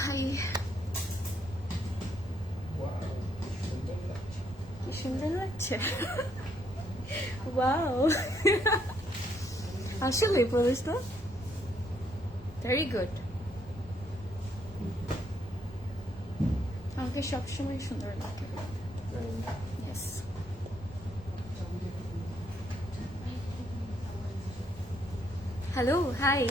High, কি সুন্দর লাগছে। ওয়াও, আসলে বলিস তো, ভেরি গুড। আমাকে সবসময় সুন্দর লাগে। ইয়েস। হ্যালো, হাই,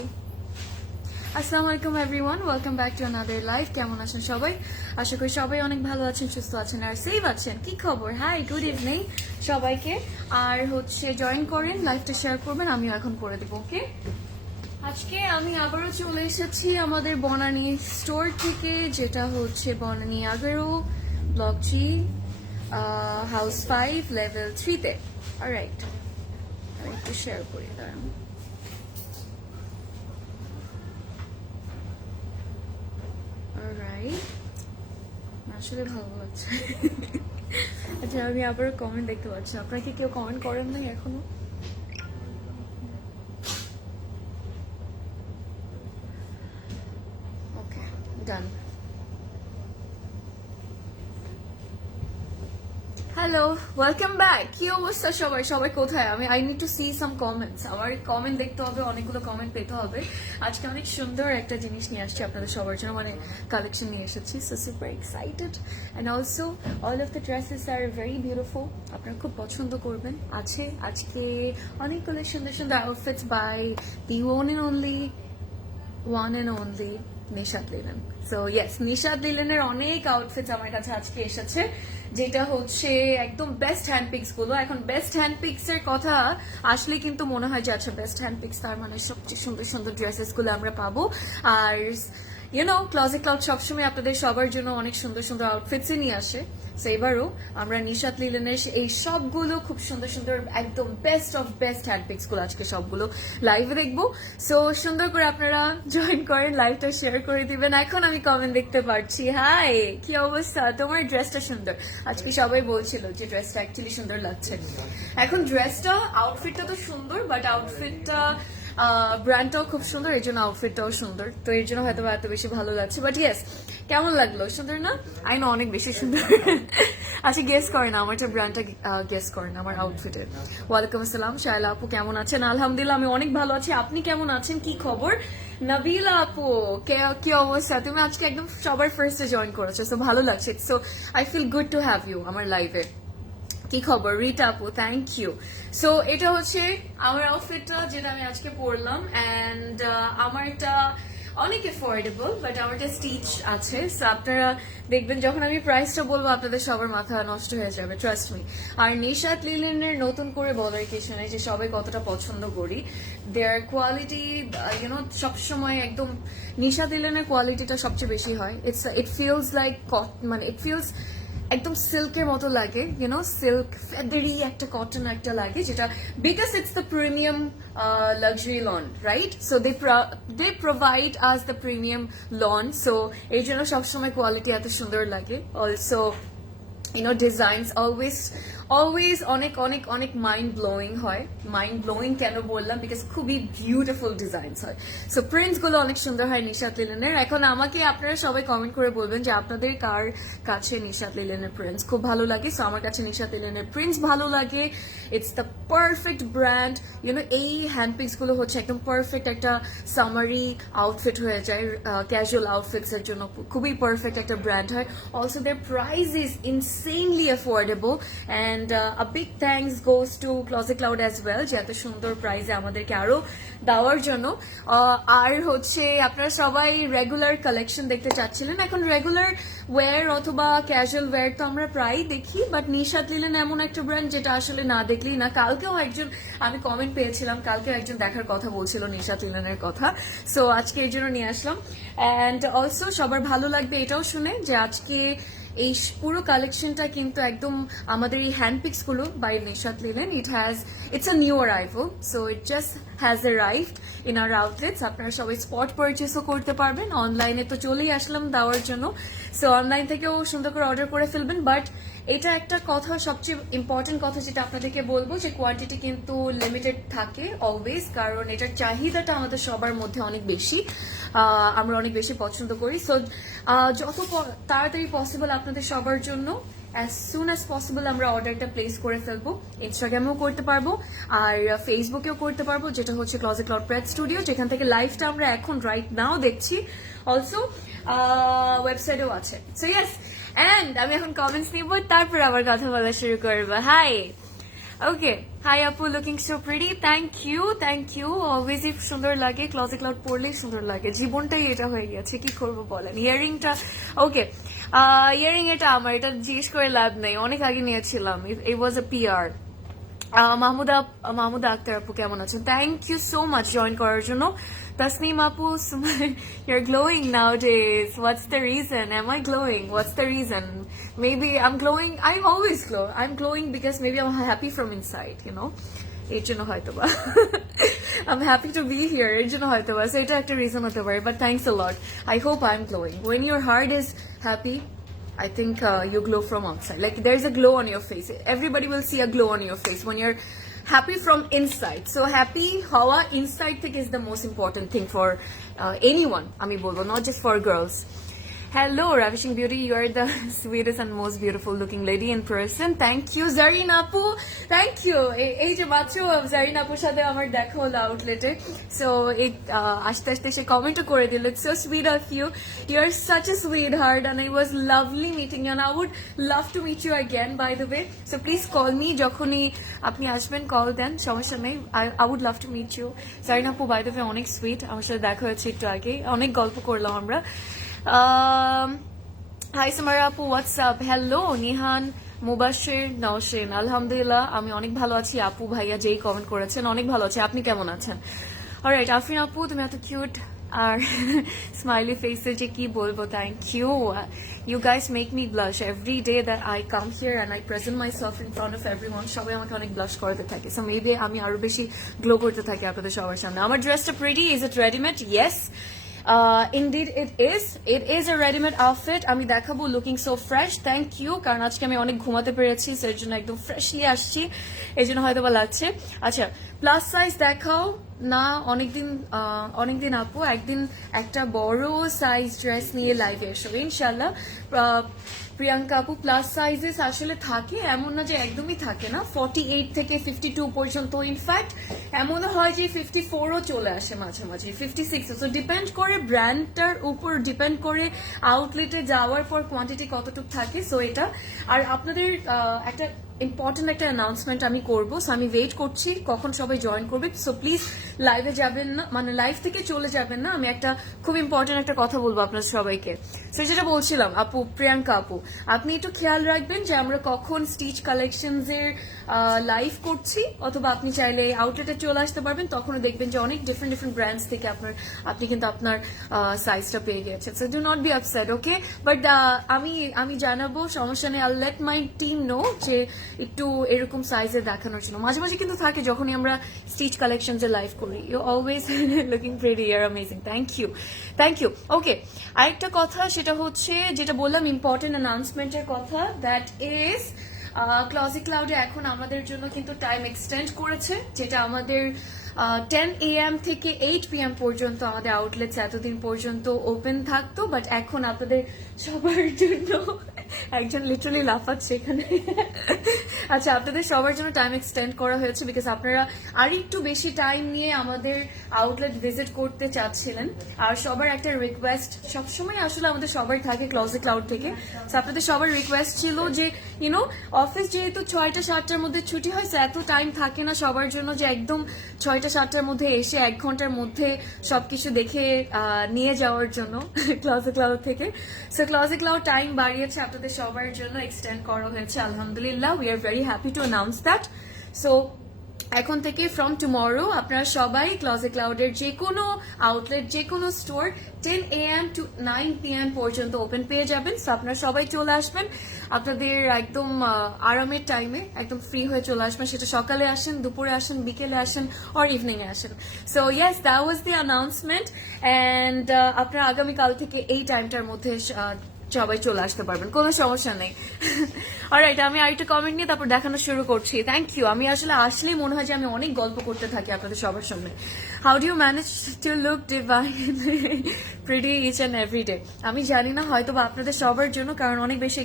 আসসালামু আলাইকুম everyone, welcome back to another live. কেমন আছেন সবাই? আশা করি সবাই অনেক ভালো আছেন, সুস্থ আছেন আর সেফ আছেন। কি খবর? হাই, গুড ইভিনিং সবাইকে। আর জয়েন করেন, লাইভটা শেয়ার করবেন, আমিও এখন করে দেবো। ওকে, আজকে আমি আবারও চলে এসেছি আমাদের বনানী স্টোর থেকে, যেটা হচ্ছে Banani 11 block G, house 5 level 3-তে। অলরাইট, আমি একটু শেয়ার করি, দাঁড়ান। আসলে ভালো লাগছে। আচ্ছা, আমি আবার কমেন্ট দেখতে পাচ্ছি। আপনারা কি কেউ কমেন্ট করেন নাই এখনো? Okay, done. Hello, welcome back. কি অবস্থা সবাই? সবাই কোথায়? I need to see some comments. আমার কমেন্ট দেখতে হবে, অনেকগুলো কমেন্ট পেতে হবে। আজকে অনেক সুন্দর একটা জিনিস নিয়ে আসছি আপনাদের সবার জন্য, মানে কালেকশন নিয়ে এসেছি। So super excited, and also all of the dresses are very beautiful. আপনারা খুব পছন্দ করবেন। আজকে অনেকগুলো সুন্দর সুন্দর outfits by the one and only Nishat Linen. So yes, Nishat লিলেনের অনেক আউটফিটস আমার কাছে আজকে এসেছে, যেটা হচ্ছে একদম বেস্ট হ্যান্ড পিক্স গুলো। এখন বেস্ট হ্যান্ড পিক্স এর কথা আসলে কিন্তু মনে হয় যে আচ্ছা, বেস্ট হ্যান্ড পিক্স তার মানে সবচেয়ে সুন্দর সুন্দর ড্রেসেস গুলো আমরা পাবো। আর ক্লজেট ক্লাউড সবসময় আপনাদের সবার জন্য অনেক সুন্দর সুন্দর আউটফিটস নিয়ে আসে। সো এবারও আমরা নিশাত লিলেনের এই সবগুলো খুব সুন্দর সুন্দর একদম best of best hand pix গুলো আজকে সবগুলো লাইভে দেখবো। সো সুন্দর করে আপনারা জয়েন করেন, লাইভটা শেয়ার করে দিবেন। এখন আমি কমেন্ট দেখতে পাচ্ছি। হাই, কি অবস্থা? তোমার ড্রেসটা সুন্দর। আজকে সবাই বলছিল যে ড্রেসটা অ্যাকচুয়ালি সুন্দর লাগছে। এখন ড্রেসটা, আউটফিটটা তো সুন্দর, বাট আউটফিটটা ব্র্যান্ডটাও খুব সুন্দর, এর জন্য আউটফিটটাও সুন্দর। তো এর জন্য হয়তো এত বেশি ভালো লাগছে। বাট ইয়েস, কেমন লাগলো? সুন্দর না? আই নো, অনেক বেশি সুন্দর। আচ্ছা, গেস করেন আমার ব্র্যান্ডটা, গেস করেন আমার আউটফিটের। ওয়ালাইকুম আসসালাম শায়লা আপু, কেমন আছেন? আলহামদুলিল্লাহ, আমি অনেক ভালো আছি। আপনি কেমন আছেন? কি খবর? নাবিলা আপু, কি অবস্থা? তুমি আজকে একদম সবার ফার্স্টে জয়েন করেছো, সো ভালো লাগছে। So I feel good to have you আমার লাইভে। কি খবর রিটা আপু? Thank you. সো এটা হচ্ছে আমার আউটফিটটা, যেটা আমি আজকে পরলাম, অ্যান্ড আমার এটা অনেক এফোর্ডেবল, বাট আমার একটা স্টিচ আছে। সো আপনারা দেখবেন যখন আমি প্রাইসটা বলবো, আপনাদের সবার মাথা নষ্ট হয়ে যাবে, ট্রাস্ট মি। আর নিশাত লিলেনের নতুন করে বলার কিছু নেই যে সবাই কতটা পছন্দ করি। দেয়ার কোয়ালিটি, সবসময় একদম নিশাত লিলেনের কোয়ালিটিটা সবচেয়ে বেশি হয়। ইট ফিলস লাইক, মানে ইট ফিলস একদম সিল্কের মতো লাগে, সিল্ক ফেদারি একটা কটন একটা লাগে, যেটা because it's the premium luxury lawn, right? So they provide us the premium lawn, so এই জন্য সবসময় কোয়ালিটি এত সুন্দর লাগে। অলসো ডিজাইনস অলওয়েজ অনেক অনেক অনেক মাইন্ড ব্লোয়িং হয়। মাইন্ড ব্লোয়িং কেন বললাম? বিকজ খুবই বিউটিফুল ডিজাইনস হয়। সো প্রিন্টস গুলো অনেক সুন্দর হয় নিশাত লিলেনের। এখন আমাকে আপনারা সবাই কমেন্ট করে বলবেন যে আপনাদের কার কাছে নিশাত লিলেনের প্রিন্টস খুব ভালো লাগে। সো আমার কাছে নিশাত লিলেনের প্রিন্টস ভালো লাগে। It's the perfect brand. এই হ্যান্ডপিক্স গুলো হচ্ছে একদম পারফেক্ট একটা সামারি আউটফিট হয়ে যায়, ক্যাজুয়াল আউটফিটস এর জন্য খুবই পারফেক্ট একটা ব্র্যান্ড হয়। Also their price is insanely affordable, and a big thanks goes to Closet Cloud as well, যে এত সুন্দর প্রাইসে আমাদেরকে আরো দেওয়ার জন্য। আর হচ্ছে আপনারা সবাই রেগুলার কালেকশন দেখতে চাচ্ছিলেন। এখন রেগুলার ওয়্যার অথবা ক্যাজুয়াল ওয়্যার তো আমরা প্রায়ই দেখি, বাট নিশাত লিলেন এমন একটা ব্র্যান্ড যেটা আসলে না দেখলেই না। কালকেও একজন, আমি কমেন্ট পেয়েছিলাম, কালকেও একজন দেখার কথা বলছিল নিশাত লিলেনের কথা। সো আজকে এই জন্য নিয়ে আসলাম। অ্যান্ড অলসো সবার ভালো লাগবে এটাও শুনে যে আজকে এই পুরো কালেকশনটা কিন্তু একদম আমাদের এই হ্যান্ডপিক্স গুলো by Nishat Linen, it's a new arrival, so it just has arrived in our outlets. আপনারা সবাই স্পট পারচেসও করতে পারবেন, অনলাইনে তো চলেই আসলাম দেওয়ার জন্য। সো অনলাইন থেকেও সুন্দর করে অর্ডার করে ফেলবেন। বাট এটা একটা কথা, সবচেয়ে ইম্পর্টেন্ট কথা যেটা আপনাদেরকে বলবো, যে কোয়ান্টিটি কিন্তু লিমিটেড থাকে অলওয়েজ, কারণ এটার চাহিদাটা আমাদের সবার মধ্যে অনেক বেশি, আমরা অনেক বেশি পছন্দ করি। সো যত তাড়াতাড়ি পসিবল আপনাদের সবার জন্য as soon as possible আমরা অর্ডারটা প্লেস করে ফেলবো। ইনস্টাগ্রামেও করতে পারবো আর ফেসবুকেও করতে পারবো, যেটা হচ্ছে ক্লজেট ক্লাউড প্রেড স্টুডিও, যেখান থেকে লাইভটা আমরা এখন রাইট নাও দেখছি। অলসো ওয়েবসাইটেও আছে। সো ইয়েস, অ্যান্ড আমি এখন কমেন্টস নিব, তারপর আবার কথা বলা শুরু করবো। হাই, ওকে, হাই আপু, looking so pretty, thank you. অলওয়েজই সুন্দর লাগে, ক্লজেট ক্লাউড পরলেই সুন্দর লাগে, জীবনটাই এটা হয়ে গেছে, কি করবো বলেন। ইয়ারিংটা ওকে, ইয়ারিং এটা আমার, এটা জিজ্ঞেস করে লাভ নেই, অনেক আগে নিয়েছিলাম, it was a PR. Mahmuda Akter আপু কেমন আছেন? Thank you so much join করার জন্য। তাসনিম আপু, you're glowing nowadays. What's the reason? Am I glowing? What's the reason? Maybe I'm glowing. I always glow. I'm glowing because maybe I'm happy from inside, you know. এর জন্য হয়তো বা I'm happy to be here, এর জন্য হয়তো বা, so এটা একটা রিজন হতে পারে। But thanks a lot. I hope I'm glowing. When your heart is happy, I think you glow from outside. Like there's a glow on your face. Everybody will see a glow on your face when you're happy from inside. So happy hawa inside thing is the most important thing for anyone. Ami bolbo, not just for girls. Hello, Ravishing Beauty. You are the sweetest and most beautiful looking lady in person. Thank you, Zareen Apu. Thank you. এই যে মাত্র Zareen Apuর সাথে আমার দেখা হলো আউটলেটে, so আস্তে আস্তে সে কমেন্টও করে দিল, it's so sweet of you, you are such a sweet heart and it was lovely meeting you and I would love to meet you again by the way, so please call me যখনই আপনি আসবেন, call দেন, সমস্যা নেই। I would love to meet you. Zareen Apu by the way অনেক sweet, আমার সাথে দেখা হয়েছে একটু আগে, অনেক গল্প করলাম আমরা। হাই সামারা আপু, হোয়াটসঅ্যাপ। হ্যালো নিহান মুবাশির নওশিন, আলহামদুলিল্লাহ আমি অনেক ভালো আছি। আপু ভাইয়া যেই কমেন্ট করেছেন অনেক ভালো আছে, আপনি কেমন আছেন? অলরাইট, আফরিন আপু তুমি এত কিউট আর স্মাইলি ফেসে যে কি বলবো, thank you. You guys make me blush every day that I come here and I present myself in front of everyone. সবাই আমাকে অনেক ব্লাশ করতে থাকে, সো মেবি আমি আরো বেশি গ্লো করতে থাকি আপনাদের সবার সামনে। আমার ড্রেসটা pretty, is it readymade? Yes, indeed it is a ready-made outfit. আমি দেখাবো looking so fresh, thank you, কারণ আজকে আমি অনেক ঘুমাতে পেরেছি, সো এর জন্য একদম ফ্রেশলি আসছি, এই জন্য হয়তো বা লাগছে। আচ্ছা, প্লাস সাইজ দেখাও না, অনেকদিন আপু, একদিন একটা বড় সাইজ ড্রেস নিয়ে লাইভে এসো ইনশাল্লাহ। প্রিয়াঙ্কা আপু, প্লাস সাইজেস আসলে থাকে, এমন না যে একদমই থাকে না, 48 থেকে 52 পর্যন্ত, ইনফ্যাক্ট এমন হয় যে 54ও চলে আসে মাঝে মাঝে, 56। সো ডিপেন্ড করে ব্র্যান্ডটার উপর, ডিপেন্ড করে আউটলেটে যাওয়ার পর কোয়ান্টিটি কতটুকু থাকে। সো এটা, আর আপনাদের একটা ইম্পর্টেন্ট একটা অ্যানাউন্সমেন্ট আমি করবো, সো আমি ওয়েট করছি কখন সবাই জয়েন করবে। সো প্লিজ লাইভে যাবেন না, মানে লাইভ থেকে চলে যাবেন না, আমি একটা খুব ইম্পর্টেন্ট একটা কথা বলবো আপনার সবাইকে। সো যেটা বলছিলাম আপু, প্রিয়াঙ্কা আপু, আপনি একটু খেয়াল রাখবেন যে আমরা কখন স্টিচ কালেকশনস এর লাইভ করছি, অথবা আপনি চাইলে আউটলেটে চলে আসতে পারবেন, তখনও দেখবেন যে অনেক ডিফারেন্ট ব্র্যান্ডস থেকে আপনি কিন্তু আপনার সাইজটা পেয়ে গেছেন। So do not be upset, okay? But আমি জানাবো, সমস্যা নেই, I let my team know যে একটু এরকম সাইজে দেখানোর জন্য। মাঝে মাঝে কিন্তু থাকে যখনই আমরা স্টিচ কালেকশনস এ লাইভ করি। You always looking pretty, you are amazing, thank you. Okay, আরেকটা কথা, সেটা হচ্ছে যেটা বললাম ইম্পর্টেন্ট অ্যানাউন্সমেন্টের কথা, দ্যাট ইজ ক্লজেট ক্লাউডে এখন আমাদের জন্য কিন্তু টাইম এক্সটেন্ড করেছে, যেটা আমাদের 10 AM থেকে 8 PM পর্যন্ত আমাদের আউটলেটস এতদিন পর্যন্ত ওপেন থাকতো, বাট এখন আপনাদের সবার জন্য একজন লিটারালি লাফাচ্ছে এখানে। আচ্ছা, আপনাদের সবার জন্য টাইম এক্সটেন্ড করা হয়েছে বিকজ আপনারা আর একটু বেশি টাইম নিয়ে আমাদের আউটলেট ভিজিট করতে চাচ্ছিলেন। আর সবার একটা রিকোয়েস্ট সবসময় আসলে আমাদের সবার থাকে ক্লজেট ক্লাউড থেকে, আপনাদের সবার রিকোয়েস্ট ছিল যে ইউনো অফিস যেহেতু 6টা 7টার মধ্যে ছুটি হয়, এত টাইম থাকে না সবার জন্য যে একদম 6টা 7টার মধ্যে এসে 1 ঘন্টার মধ্যে সবকিছু দেখে নিয়ে যাওয়ার জন্য ক্লজেট ক্লাউড থেকে। সো ক্লজেট ক্লাউড টাইম বাড়িয়েছে আপনাদের সবার জন্য, এক্সটেন্ড করা হয়েছে আলহামদুলিল্লাহ। We are very happy to announce that. So এখন থেকে ফ্রম টুমরো আপনারা সবাই ক্লজেট ক্লাউডের যে কোনো আউটলেট, যে কোনো স্টোর 10 AM to 9 PM পর্যন্ত ওপেন পেয়ে যাবেন। সো আপনারা সবাই চলে আসবেন আপনাদের একদম আরামের টাইমে, একদম ফ্রি হয়ে চলে আসবেন, সেটা সকালে আসেন, দুপুরে আসেন, বিকেলে আসেন, অর ইভিনিং এ আসেন। So yes, that was the announcement. And আপনারা আগামীকাল থেকে এই টাইমটার মধ্যে সবাই চলে আসতে পারবেন, কোনো সমস্যা নেই। অলরাইট, আমি আরেকটা কমেন্ট নিয়ে তারপর দেখানো শুরু করছি। Thank you. আমি আসলে আসলেই মনে হয় যে আমি অনেক গল্প করতে থাকি আপনাদের সবার সামনে। How do you manage to look divine pretty each and every day? আমি জানি না, হয়তো বা আপনাদের সবার জন্য, কারণ অনেক বেশি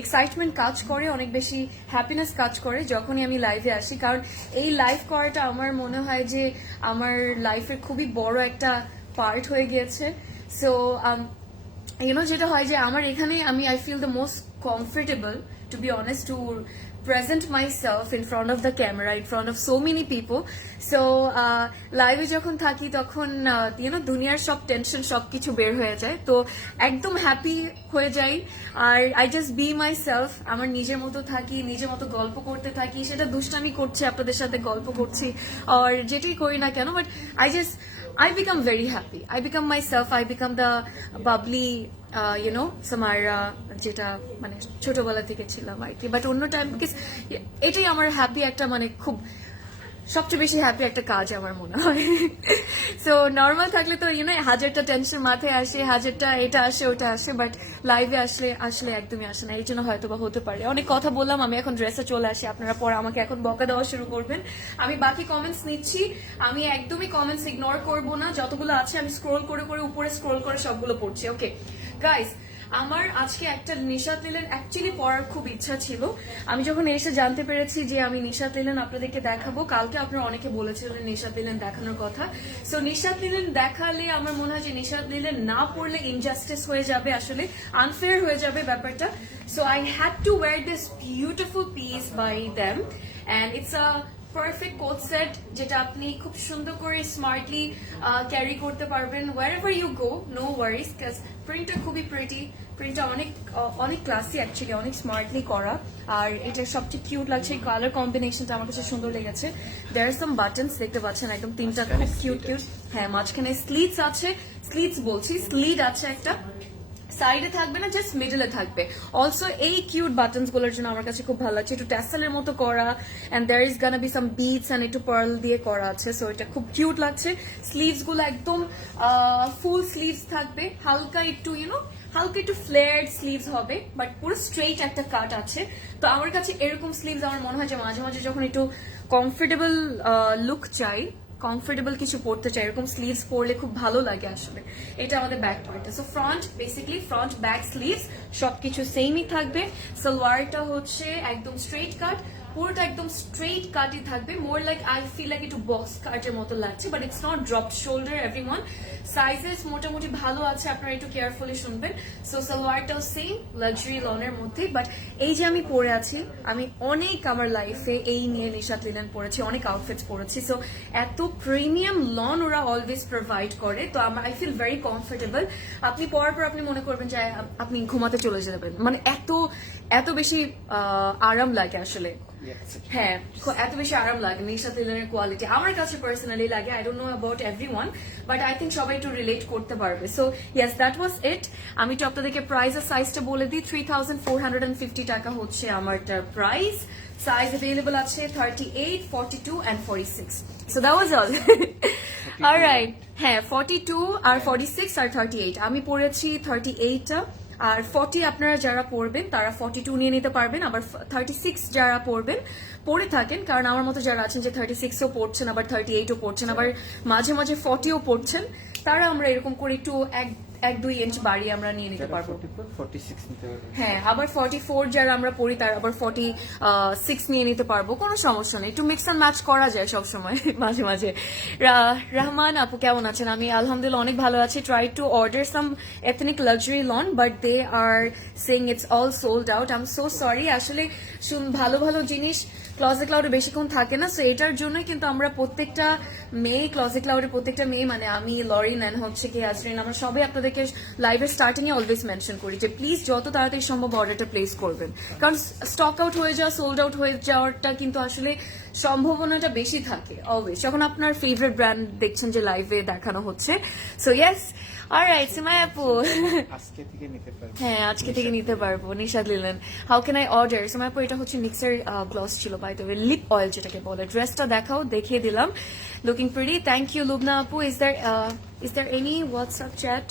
এক্সাইটমেন্ট কাজ করে, অনেক বেশি হ্যাপিনেস কাজ করে যখনই আমি লাইভে আসি। কারণ এই লাইভ করাটা আমার মনে হয় যে আমার লাইফের খুবই বড় একটা পার্ট হয়ে গিয়েছে। সো যেটা হয় যে আমার এখানে I feel the most comfortable, to be honest, to present myself in front of the camera, in front of so many people. So লাইভে যখন থাকি তখন দুনিয়ার সব টেনশন সবকিছু বের হয়ে যায়, তো একদম হ্যাপি হয়ে যাই। আর I just be myself, আমার নিজের মতো থাকি, নিজের মতো গল্প করতে থাকি, সেটা দুষ্টামি করছি, আপনাদের সাথে গল্প করছি, আর যেটাই করি না কেন, but I become very happy. I become myself. I become the bubbly, Samara, যেটা মানে ছোটবেলা থেকে ছিলাম আর কি। বাট অন্য টাইম, বিকজ এটাই আমার হ্যাপি একটা, মানে খুব সবচেয়ে বেশি হ্যাপি একটা কাজ আমার মনে হয়। সো নর্মাল থাকলে তো হাজারটা টেনশন মাথায় আসে, হাজারটা এটা আসে ওটা আসে, বাট লাইভে আসলে একদমই আসে না। এই জন্য হয়তো বা হতে পারে। অনেক কথা বললাম, আমি এখন ড্রেসে চলে আসি, আপনারা পরে আমাকে এখন বকা দেওয়া শুরু করবেন। আমি বাকি কমেন্টস নিচ্ছি, আমি একদমই কমেন্টস ইগনোর করবো না, যতগুলো আছে আমি স্ক্রোল করে করে উপরে স্ক্রোল করে সবগুলো পড়ছি। ওকে গাইস, আমার আজকে একটা নিশাত লিলেন অ্যাকচুয়ালি পড়ার খুব ইচ্ছা ছিল। আমি যখন এসে জানতে পেরেছি যে আমি নিশাত লিলেন আপনাদেরকে দেখাবো, কালকে আপনারা অনেকে বলেছিলেন নিশাত লিলেন দেখানোর কথা। সো নিশাত লিলেন দেখালে আমার মনে হয় যে নিশাত লিলেন না পড়লে ইনজাস্টিস হয়ে যাবে, আসলে আনফেয়ার হয়ে যাবে ব্যাপারটা। So I had to wear this beautiful piece by them, and it's a perfect coat set, যেটা আপনি খুব সুন্দর করে স্মার্টলি ক্যারি করতে পারবেন wherever you go, no worries, because প্রিন্টটা খুবই প্রিটি, প্রিন্টটা অনেক ক্লাসি, অ্যাকচুয়ালি অনেক স্মার্টলি করা। আর এটা সবচেয়ে কিউট লাগছে, এই কালার কম্বিনেশনটা আমার কাছে সুন্দর লেগেছে। দেয়ার আর সাম বাটনস, দেখতে পাচ্ছেন একদম তিনটা খুব কিউট। হ্যাঁ, মাঝখানে স্লিভস আছে, স্লিড আছে একটা, সাইডে থাকবে না, জাস্ট মিডলে থাকবে। অলসো এই কিউট বাটনস গুলোর জন্য আমার কাছে খুব ভালো লাগছে, একটু ট্যাসেলের মতো করা, and there is gonna be some bits and একটু পার্ল দিয়ে করা আছে। সো এটা খুব কিউট লাগছে। স্লিভস গুলো একদম ফুল স্লিভস থাকবে, হালকা একটু ফ্লেয়ার্ড স্লিভস হবে, বাট পুরো স্ট্রেইট একটা কাট আছে। তো আমার কাছে এরকম স্লিভস আমার মনে হয় যে মাঝে মাঝে যখন একটু কমফোর্টেবল লুক চাই, কমফোর্টেবল কিছু পড়তে চাই, এরকম স্লিভস পরলে খুব ভালো লাগে আসলে। এটা আমাদের ব্যাক পার্টটা। সো ফ্রন্ট ব্যাক স্লিভস সবকিছু সেমই থাকবে। সালোয়ারটা হচ্ছে একদম স্ট্রেইট কাট, পুরোটা একদম স্ট্রেইট কাটই থাকবে, more like I feel like একটু বক্স কাটের মতো লাগছে, but it's not drop shoulder everyone. Sizes মোটামুটি ভালো আছে, আপনারা একটু কেয়ারফুলি শুনবেন। সো সালোয়ারটাও সেম লাক্সারি লনের মধ্যে। বাট এই যে আমি পরে আছি, আমি অনেক আমার লাইফে এই নিয়ে নিশাত লিলেন পরেছি, অনেক আউটফিটস পরেছি। সো এত প্রিমিয়াম লন ওরা অলওয়েজ প্রোভাইড করে, তো আই ফিল ভেরি কমফোর্টেবল। আপনি পরার পর আপনি মনে করবেন যে আপনি ঘুমাতে চলে যাবেন, মানে এত বেশি আরাম লাগে আসলে। হ্যাঁ, এত বেশি আরাম লাগে নিশাত লিলেনের কোয়ালিটি আমার কাছে পার্সোনালি লাগে। I don't know about everyone, but I think সবাই একটু রিলেট করতে পারবে। সো ইয়েস, দ্যাট ওয়াজ ইট। আমি তো আপনাদেরকে প্রাইস আর সাইজটা বলে দিই। 3450 টাকা হচ্ছে আমারটার প্রাইস। সাইজ অ্যাভেলেবল আছে 38, 42 and 46. So that was all. Alright, হ্যাঁ 42 আর 46 আর 38। আমি পড়েছি 38টা, আর 40 আপনারা যারা পড়বেন তারা 42 নিয়ে নিতে পারবেন, আবার 36 যারা পড়ে থাকেন, কারণ আমার মতো যারা আছেন যে 36ও পড়ছেন, আবার 38ও পড়ছেন, আবার মাঝে মাঝে 40ও পড়ছেন, তারা আমরা এরকম করে একটু 1-2 ইঞ্চ বাড়িয়ে আমরা নিয়ে নিতে পারবো। হ্যাঁ, আবার 44 যারা আমরা পড়ি তার আবার 46 নিয়ে নিতে পারবো, কোনো সমস্যা নেই। একটু মিক্স অ্যান্ড ম্যাচ করা যায় সবসময় মাঝে মাঝে। রহমান আপু কেমন আছেন? আমি আলহামদুলিল্লাহ অনেক ভালো আছি। Try to order some ethnic luxury lawn, but they are saying it's all sold out. I am so sorry. আসলে ভালো ভালো জিনিস ক্লজেট ক্লাউডে বেশিক্ষণ থাকে না, সো এটার জন্যই কিন্তু আমরা প্রত্যেকটা মেয়ে, ক্লজেট ক্লাউডে প্রত্যেকটা মেয়ে, মানে আমি, লরিন এন্ড হচ্ছে কি আজরিন, আমরা সবাই আপনাদেরকে লাইভের স্টার্টিং এ অলওয়েজ মেনশন করি যে প্লিজ যত তাড়াতাড়ি সম্ভব অর্ডারটা প্লেস করবেন, কারণ স্টক আউট হয়ে যাওয়া, সোল্ড আউট হয়ে যাওয়ারটা কিন্তু আসলে সম্ভাবনাটা বেশি থাকে অলওয়েজ যখন আপনার ফেভারিট ব্র্যান্ড দেখছেন যে লাইভে দেখানো হচ্ছে। সো ইয়েস, অলরাইট সিমাই আপু, হ্যাঁ আজকে থেকে নিতে পারবো। Nishat Linen, how can I order? Simai আপু এটা হচ্ছে নিক্সের গ্লস ছিল, by the way, lip oil যেটাকে বলে। ড্রেসটা দেখাও, দেখিয়ে দিলাম, looking pretty. Thank you Lubna আপু। Is there any WhatsApp chat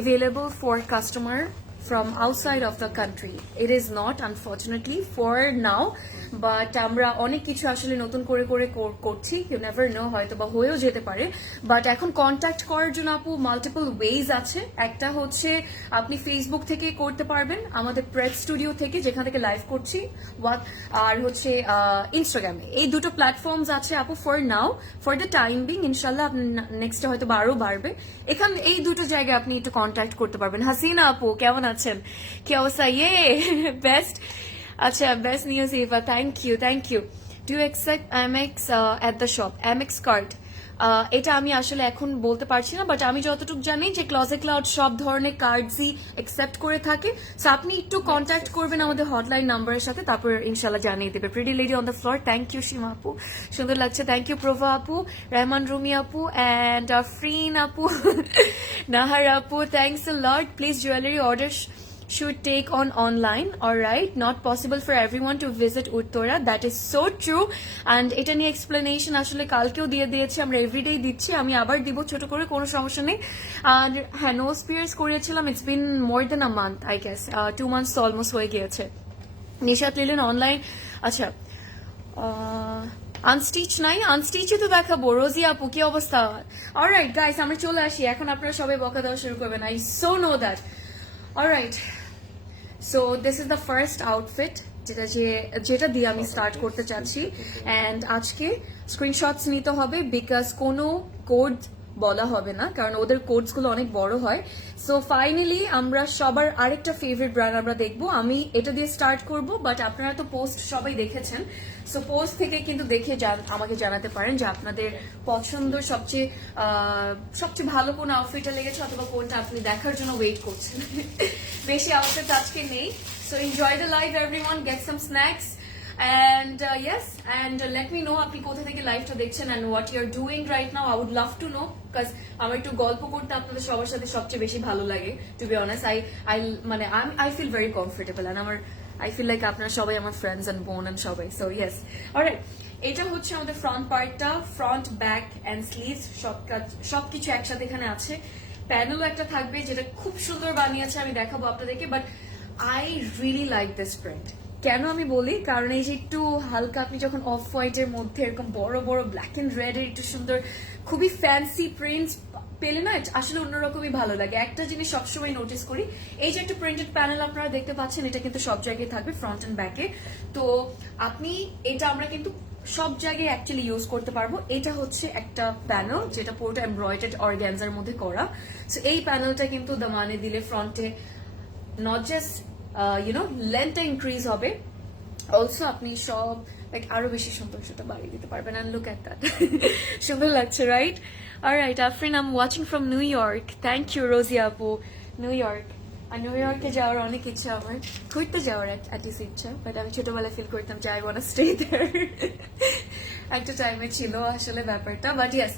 available for customer? from outside of the country. It is not, unfortunately, for now, but আমরা অনেক কিছু আসলে নতুন করে করে করছি, ইউ নেভার নো, হয়তো বা হয়েও যেতে পারে। বাট এখন কন্ট্যাক্ট করার জন্য আপু মাল্টিপল ওয়েজ আছে। একটা হচ্ছে আপনি ফেসবুক থেকে করতে পারবেন, আমাদের প্রেস স্টুডিও থেকে যেখান থেকে লাইভ করছি, আর হচ্ছে ইনস্টাগ্রামে। এই দুটো প্ল্যাটফর্মস আছে আপু for now, for the time being. ইনশাল্লাহ নেক্সট হয়তো আরো বাড়বে। এখানে এই দুটো জায়গায় আপনি একটু কন্ট্যাক্ট করতে পারবেন। হাসিনা আপু কেমন আছেন, কি অবস্থা? ইয়ে বেস্ট, আচ্ছা best news Eva, thank you thank you. Do you accept Amex at the shop? Amex card এটা আমি আসলে এখন বলতে পারছি না, বাট আমি যতটুকু জানি যে ক্লজেট ক্লাউড সব ধরনের কার্ডসই অ্যাকসেপ্ট করে থাকে। সো আপনি একটু কন্ট্যাক্ট করবেন আমাদের হটলাইন নাম্বারের সাথে, তারপর ইনশাল্লাহ জানিয়ে দেবে। Pretty lady on the floor, thank you Seema আপু, সুন্দর লাগছে, থ্যাংক ইউ প্রভা আপু, রহমান রুমি আপু, অ্যান্ড ফ্রিন আপু, নাহার আপু, thanks a lot. Please jewellery order should take on online. All right, not possible for everyone to visit Uttara. That is so true. And এটা নিয়ে explanation আসলে কালকেও দিয়ে দিয়েছি, আমরা এভরিডে দিচ্ছি, আমি আবার দিব ছোট করে, কোনো সমস্যা নেই। আর হ্যাঁ, নোজ পিয়ার্স করেছিলাম, it's been more than a month, I guess 2 months তো অলমোস্ট হয়ে গিয়েছে। নিশাত লিলেন অনলাইন, আচ্ছা আনস্টিচ নাই, আনস্টিচে তো দেখাবো। রোজি আপু কি অবস্থা? অলরাইট গাইস, আমরা চলে আসি এখন, আপনারা সবাই বকা দেওয়া শুরু করবেন, I so know that. Alright, so this is the first outfit যেটা দিয়ে আমি স্টার্ট করতে চাচ্ছি। অ্যান্ড আজকে স্ক্রিনশটস নিতে হবে, বিকজ কোনো কোড বলা হবে না, কারণ ওদের কোডস গুলো অনেক বড় হয়। সো ফাইনালি আমরা সবার আরেকটা ফেভারিট ব্র্যান্ড আমরা দেখবো। আমি এটা দিয়ে স্টার্ট করব, বাট আপনারা তো পোস্ট সবাই দেখেছেন, সো পোস্ট থেকে কিন্তু দেখে আমাকে জানাতে পারেন যে আপনাদের পছন্দ সবচেয়ে ভালো কোন আউটফিটটা লেগেছে, অথবা কোনটা আপনি দেখার জন্য ওয়েট করছেন। বেশি আউটফিট আজকে নেই, so enjoy the live everyone, get some snacks, and yes, and let me know আপনি কোথা থেকে লাইভটা দেখছেন and what you're doing right now. I would love to know, because আমার একটু গল্প করতে আপনাদের সবার সাথে সবচেয়ে বেশি ভালো লাগে, to be honest. I feel very comfortable, and I feel like আপনারা সবাই আমার ফ্রেন্ডস এন্ড বোন এন্ড সবাই। সো ইয়েস, অলরাইট, এটা হচ্ছে আমাদের ফ্রন্ট পার্টটা, ফ্রন্ট ব্যাক এন্ড স্লিভস সবকিছু একসাথে এখানে আছে। প্যানেলও একটা থাকবে যেটা খুব সুন্দর বানিয়েছে, আমি দেখাবো আপনাদেরকে। But I really like this print. কেন আমি বলি, কারণ এই যে একটু হালকা, আপনি যখন অফ হোয়াইটের মধ্যে এরকম বড় বড় ব্ল্যাক এন্ড রেড এর একটু সুন্দর খুবই ফ্যান্সি প্রিন্টস পেলে না, আসলে অন্যরকমই ভালো লাগে। একটা জিনিস সবসময় নোটিস করি, এই যে একটা প্রিন্টেড প্যানেল আপনারা দেখতে পাচ্ছেন, এটা কিন্তু সব জায়গায় থাকবে, ফ্রন্ট এন্ড ব্যাকে। তো এটা আমরা কিন্তু সব জায়গায় অ্যাকচুয়ালি ইউজ করতে পারবো। এটা হচ্ছে একটা প্যানেল যেটা পুরোটা এমব্রয়ডার্ড অর্গানজার মধ্যে করা। সো এই প্যানেলটা কিন্তু দামানে দিলে ফ্রন্টে নট জাস্ট লেন্থটা ইনক্রিজ হবে, অলসো আপনি সব আরো বেশি সৌন্দর্যটা বাড়িয়ে দিতে পারবেন। and look at that, সুন্দর লাগছে, right? Alright, Afrin, I'm watching from New York. Thank you, Rosie আপু, নিউ ইয়র্ক। আর নিউ ইয়র্কে যাওয়ার অনেক ইচ্ছা, আমার ঘুরতে যাওয়ার অ্যাটলিস্ট ইচ্ছা, বাট আমি ছোটবেলায় ফিল করতাম যে I want to stay there. একটা টাইমে ছিল আসলে ব্যাপারটা, বাট ইয়েস,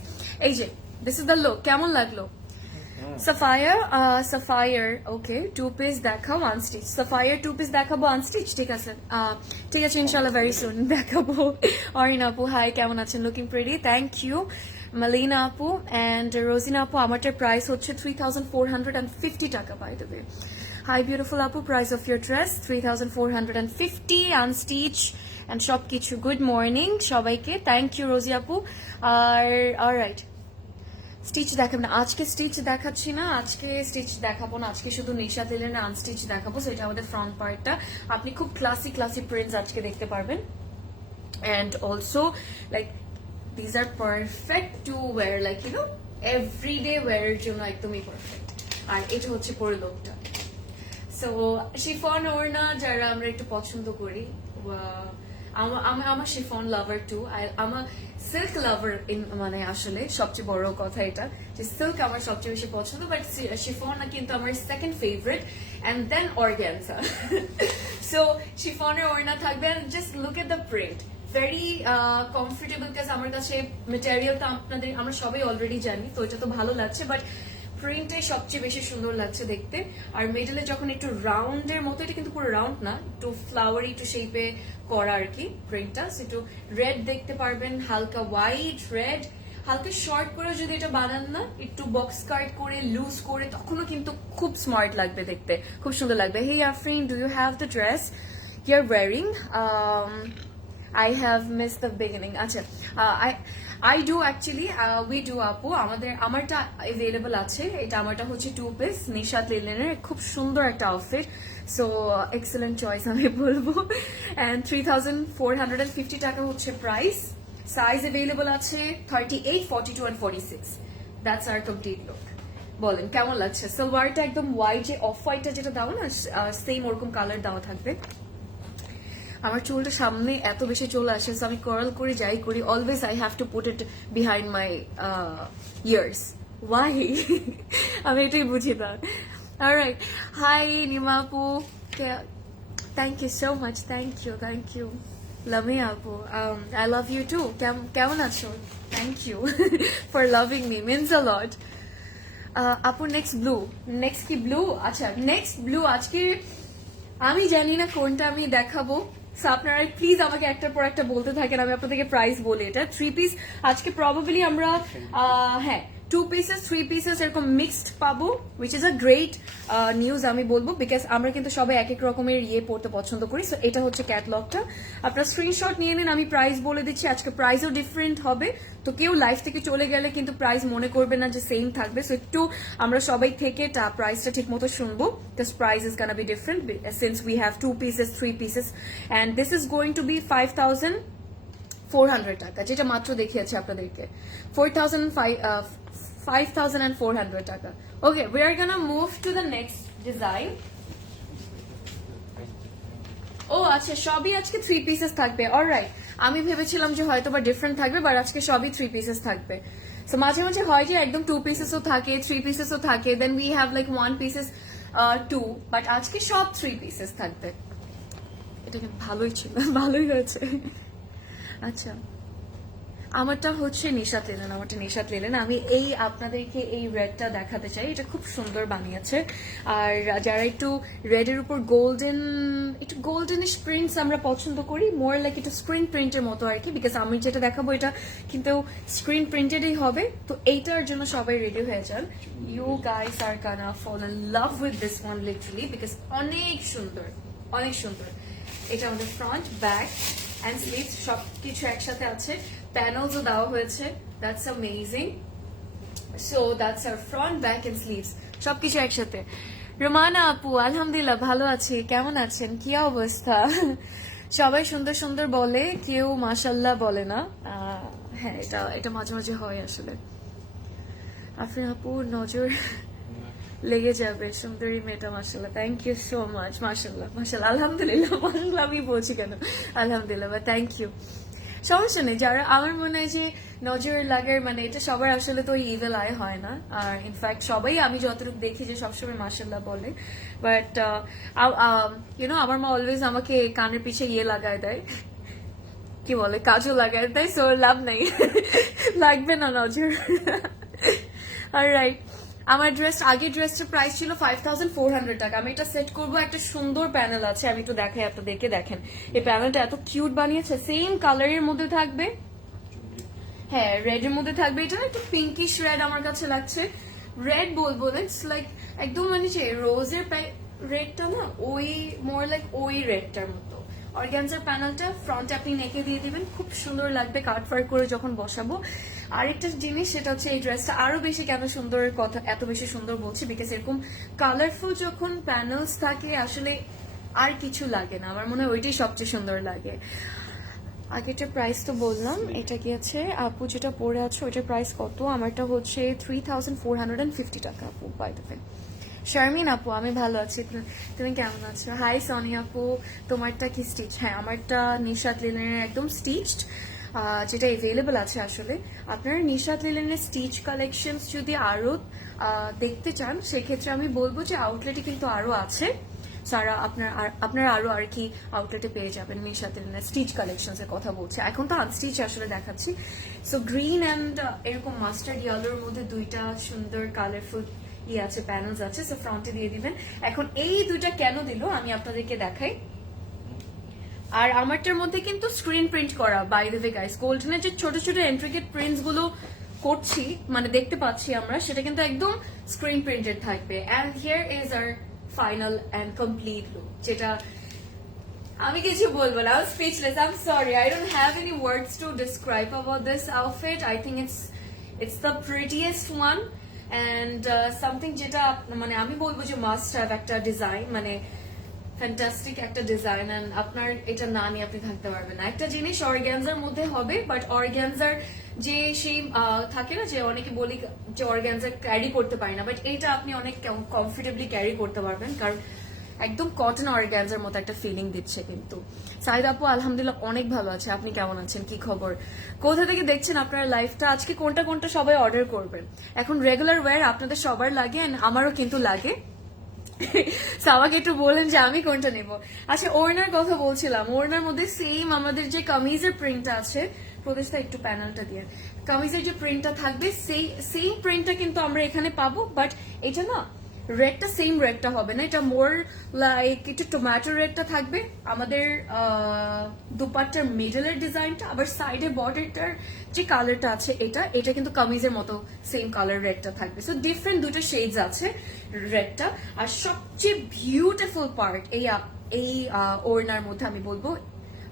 এই যে দিস ইজ দ্য লুক। কেমন লাগলো? সাফায়ার ওকে, 2 piece দেখাও আনস্টিচ। সাফায়ার 2 piece দেখাবো আনস্টিচ, ঠিক আছে? ঠিক আছে, ইনশাল্লাহ ভেরি সুন দেখাবো। অরিন আপু হাই, কেমন আছেন? Looking pretty, thank you. Malina আপু অ্যান্ড রোজিনা আপু, আমারটার প্রাইস হচ্ছে 3,450 টাকা, by the way. Hi beautiful আপু, price of your dress 3,450 unstitch and সবকিছু। গুড মর্নিং সবাইকে, থ্যাংক ইউ রোজি আপু। আর অলরাইট, স্টিচ দেখাবো না আজকে, স্টিচ দেখাচ্ছি না আজকে, স্টিচ দেখাবো না আজকে, শুধু নিশা দিলেন আনস্টিচ দেখাবো। সেটা আমাদের ফ্রন্ট পার্টটা, আপনি খুব ক্লাসি প্রিন্টস আজকে দেখতে পারবেন। And also like these are perfect to wear, like everyday ওয়ারের জন্য একদমই পারফেক্ট। আর এটা হচ্ছে পুরো লুকটা। সো শিফন ওড়না যারা আমরা একটু পছন্দ করি, আমার শিফন লাভার টু, আমার সিল্ক লাভার, মানে আসলে সবচেয়ে বড় কথা এটা যে সিল্ক আমার সবচেয়ে বেশি পছন্দ, বাট শিফন কিন্তু আমার second favourite, and then organza. So শিফনের ওড়না থাকবে, just look at the print, very comfortable, because আমার কাছে মেটেরিয়ালটা আমরা সবাই অলরেডি জানি, তো এটা তো ভালো লাগছে, বাট প্রিন্টে সবচেয়ে বেশি সুন্দর লাগছে দেখতে। আর মিডলে যখন একটু রাউন্ডের মতো, এটা কিন্তু পুরো রাউন্ড না, একটু ফ্লাওয়ারি একটু শেপে করা আর কি প্রিন্টটা। একটু রেড দেখতে পারবেন, হালকা হোয়াইট রেড, হালকা শর্ট করে যদি এটা বানান না, একটু বক্স কাট করে লুজ করে, তখনও কিন্তু খুব স্মার্ট লাগবে দেখতে, খুব সুন্দর লাগবে। Hey Afrin, do you have the dress you are wearing? I have missed the beginning. আচ্ছা, I do actually, we do আপু, আমারটা available আছে। এটা আমারটা হচ্ছে 2 পিস নিশাত লিলেনের, খুব সুন্দর একটা আউটফিট। সো এক্সেলেন্ট চয়েস আমি বলবো। এন্ড 3450 টাকা হচ্ছে প্রাইস। সাইজ अवेलेबल আছে 38, 42 and 46। That's our complete look। বলেন কেমন লাগছে? সালোয়ারটা একদম হোয়াইট, যে অফ হোয়াইটটা যেটা দাও না, সেম ওরকম কালার দেওয়া থাকবে। আমার চুলটা সামনে এত বেশি চলে আসে, সো আমি কার্ল করি, যাই করি, always I have to put it behind my ears. Why? আমি এটাই বুঝি না। অলরাইট, হাই নিমা আপু, thank you so much, thank you Lamia আপু, আই লাভ ইউ টু। কেমন আছো? Thank you for loving me, means a lot. আপু নেক্সট ব্লু, নেক্সট কি ব্লু? আচ্ছা, নেক্সট ব্লু আজকে আমি জানি না কোনটা আমি দেখাবো। So, আপনারা প্লিজ আমাকে একটার পর একটা বলতে থাকেন, আমি আপনাদেরকে প্রাইস বলি। এটা 3 পিস আজকে প্রবাবলি আমরা হ্যাঁ 2 পিসেস 3 পিসেস এরকম মিক্সড পাবো, which is a great news আমি বলবো, বিকজ আমরা কিন্তু সবাই এক এক রকমের পড়তে পছন্দ করি। সো এটা হচ্ছে ক্যাটলগটা, আপনারা স্ক্রিনশট নিয়ে নিন, আমি প্রাইস বলে দিচ্ছি। আজকে প্রাইসও ডিফারেন্ট হবে, তো কেউ লাইফ থেকে চলে গেলে কিন্তু প্রাইস মনে করবে না যে সেম থাকবে। সো একটু আমরা সবাই থেকে প্রাইসটা ঠিক মতো শুনবো, because price is gonna be different since we have 2 pieces 3 pieces and this is going to be 5400 টাকা, যেটা মাত্র দেখিয়েছি আপনাদেরকে। 5400 টাকা। Okay, we are gonna move to the next design. ও আচ্ছা, সবই আজকে 3 পিসেস থাকবে। অলরাইট, আমি ভেবেছিলাম যে হয়তো বা ডিফারেন্ট থাকবে, বাট আজকে সবই 3 পিসেস থাকবে। সো মাঝে মাঝে হয় যে একদম 2 পিসেসও থাকে, 3 পিসেসও থাকে, then we have like 1 pieces 2, but আজকে সব 3 পিসেস থাকবে। এটা কিন্তু ভালোই ছিল, ভালোই হয়েছে। আচ্ছা, আমারটা হচ্ছে নিশাত লিলেন। আমি আপনাদেরকে এই রেডটা দেখাতে চাই, এটা খুব সুন্দর বানিয়েছে। আর যারা একটু রেডের উপর একটু গোল্ডেনিশ প্রিন্টস আমরা পছন্দ করি, মোর লাইক একটু স্ক্রিন প্রিন্টের মতো আর কি, বিকজ আমি যেটা দেখাবো এটা কিন্তু স্ক্রিন প্রিন্টেডই হবে। তো এইটার জন্য সবাই রেডি হয়ে যান। You guys are gonna fall in love with this one literally, because অনেক সুন্দর, অনেক সুন্দর। এটা আমাদের ফ্রন্ট, ব্যাক অ্যান্ড স্লিভস সবকিছু একসাথে আছে, প্যানেলসও দেওয়া হয়েছে। That's amazing. So that's our front, back end sleeves সবকিছু একসাথে। রোমানা আপু, আলহামদুলিল্লাহ ভালো আছি, কেমন আছেন? কি অবস্থা? সবাই সুন্দর সুন্দর বলে, কেউ মাশাল্লাহ বলে না। হ্যাঁ, এটা মাঝে মাঝে হয় আসলে। আফরিন আপু, নজর লেগে যাবে, সুন্দরী মেয়েটা, মাশাল্লাহ। Thank you so much. মাশাল্লাহ, আলহামদুলিল্লাহ, মাশাল্লাহ আমি বলছি কেন, আলহামদুলিল্লাহ, থ্যাংক ইউ। সমস্যা নেই, যারা আমার মনে হয় যে নজর লাগার মানে এটা সবার আসলে তো ইভেল আয় হয় না। আর ইনফ্যাক্ট সবাই আমি যতটুকু দেখি যে সবসময় মাশাল্লাহ বলে, বাট আমার মা অলওয়েজ আমাকে কানের পিছে লাগায় দেয়, কি বলে, কাজও লাগায় দেয়। সো লাভ নাই, লাগবে না নজর। অলরাইট, আমার আগের ড্রেসটার প্রাইস ছিল 5400 টাকা। আমি এটা সেট করবো, একটা সুন্দর প্যানেল আছে, আমি একটু দেখাই আপনাদেরকে। দেখেন এই প্যানেলটা এত কিউট বানিয়েছে, সেম কালারের মধ্যে থাকবে, হ্যাঁ রেড এর মধ্যে থাকবে। এটা একটু পিঙ্কিশ রেড আমার কাছে লাগছে, রেড বলবো না, ইটস লাইক একদম মানে যে রোজের রেডটা না, ওই মোর লাইক ওই রেডটার মতো। অর্গানজার প্যানেলটা ফ্রন্টে আপনি নেকে দিয়ে দিবেন, খুব সুন্দর লাগবে কাট ফার করে যখন বসাবো। আরেকটা জিনিস, সেটা হচ্ছে এই ড্রেসটা আরো বেশি কেন সুন্দরের কথা, এত বেশি সুন্দর বলছি বিকজ এরকম কালারফুল যখন প্যানেলস থাকে আসলে আর কিছু লাগে না, আমার মনে হয় ওইটাই সবচেয়ে সুন্দর লাগে। আগেটা প্রাইস তো বললাম, এটা কি আছে আপু যেটা পরে আছো ওইটার প্রাইস কত? আমারটা হচ্ছে 3450 টাকা আপু, বাই দ্য ওয়ে। শারমিন আপু, আমি ভালো আছি, তুমি কেমন আছো? হাই সনি আপু, তোমারটা কি স্টিচ? হ্যাঁ, আমারটা নিশাত লিলেনের একদম স্টিচড, যেটা এভেলেবল আছে। আসলে আপনারা নিশাত লিলেনের স্টিচ কালেকশনস যদি আরো দেখতে চান, সেক্ষেত্রে আমি বলবো যে আউটলেটে কিন্তু আরো আছে। সারা আপনারা আরো আর কি আউটলেটে পেয়ে যাবেন নিশাত লিলেনের স্টিচ কালেকশনস এর কথা বলছে। এখন তো আনস্টিচ আসলে দেখাচ্ছি। সো গ্রিন অ্যান্ড এরকম মাস্টার্ড ইয়েলোর মধ্যে দুইটা সুন্দর কালারফুল আছে, প্যানেলস আছে। সো ফ্রন্টে দিয়ে দিবেন। এখন এই দুইটা কেন দিল আমি আপনাদেরকে দেখাই। আর আমারটার মধ্যে কিন্তু স্ক্রিন প্রিন্ট করা, বাই দ্য ওয়ে গাইস, গোল্ডেনের যে ছোট ছোট ইন্ট্রিকেট প্রিন্টস গুলো করছি মানে দেখতে পাচ্ছি আমরা সেটা কিন্তু একদম স্ক্রিন প্রিন্টেড থাকবে and here is our final and complete look, যেটা আমি কিছু বলবো না, speechless, I am sorry, I don't have any words to describe about this outfit. I think it's the prettiest one and something যেটা মানে আমি বলবো যে মাস্ট হ্যাভ একটা ডিজাইন, মানে ফ্যান্টাস্টিক একটা ডিজাইন এন্ড আপনার এটা না নিয়ে আপনি থাকতে পারবেন না। একটা জিনিস অর্গ্যানজার মধ্যে হবে, বাট অর্গ্যানজার যে সেই থাকে না যে অনেকে বলি যে অর্গ্যানজার ক্যারি করতে পারি না, বাট এটা আপনি অনেক কমফোর্টেবলি ক্যারি করতে পারবেন, কারণ একদম কটন অর্গ্যানজার মতো একটা ফিলিং দিচ্ছে। কিন্তু সাইদ আপু আলহামদুলিল্লাহ অনেক ভালো আছে, আপনি কেমন আছেন, কি খবর, কোথা থেকে দেখছেন আপনার লাইফটা, আজকে কোনটা কোনটা সবাই অর্ডার করবেন? এখন রেগুলার ওয়্যার আপনাদের সবার লাগে এন্ড আমারও কিন্তু লাগে। আমাকে একটু বলেন যে আমি কোনটা নেব। আচ্ছা, ওড়নার কথা বলছিলাম, ওড়নার মধ্যে সেম আমাদের যে কামিজের প্রিন্টটা আছে, প্রদেশটা একটু প্যানেলটা দিয়ে, কামিজের যে প্রিন্টটা থাকবে সেই সেম প্রিন্টটা কিন্তু আমরা এখানে পাবো, বাট এটা না রেডটা সেম রেডটা হবে না, এটা মোর লাইক একটু টমেটো রেডটা থাকবে আমাদের দুপাট্টার মিডলের ডিজাইনটা, আবার সাইডে বর্ডারটার যে কালারটা আছে এটা এটা কিন্তু কামিজের মতো সেম কালার রেডটা থাকবে। সো ডিফারেন্ট দুটো শেডস আছে রেডটা। আর সবচেয়ে বিউটিফুল পার্ট এই ওড়নার মধ্যে আমি বলবো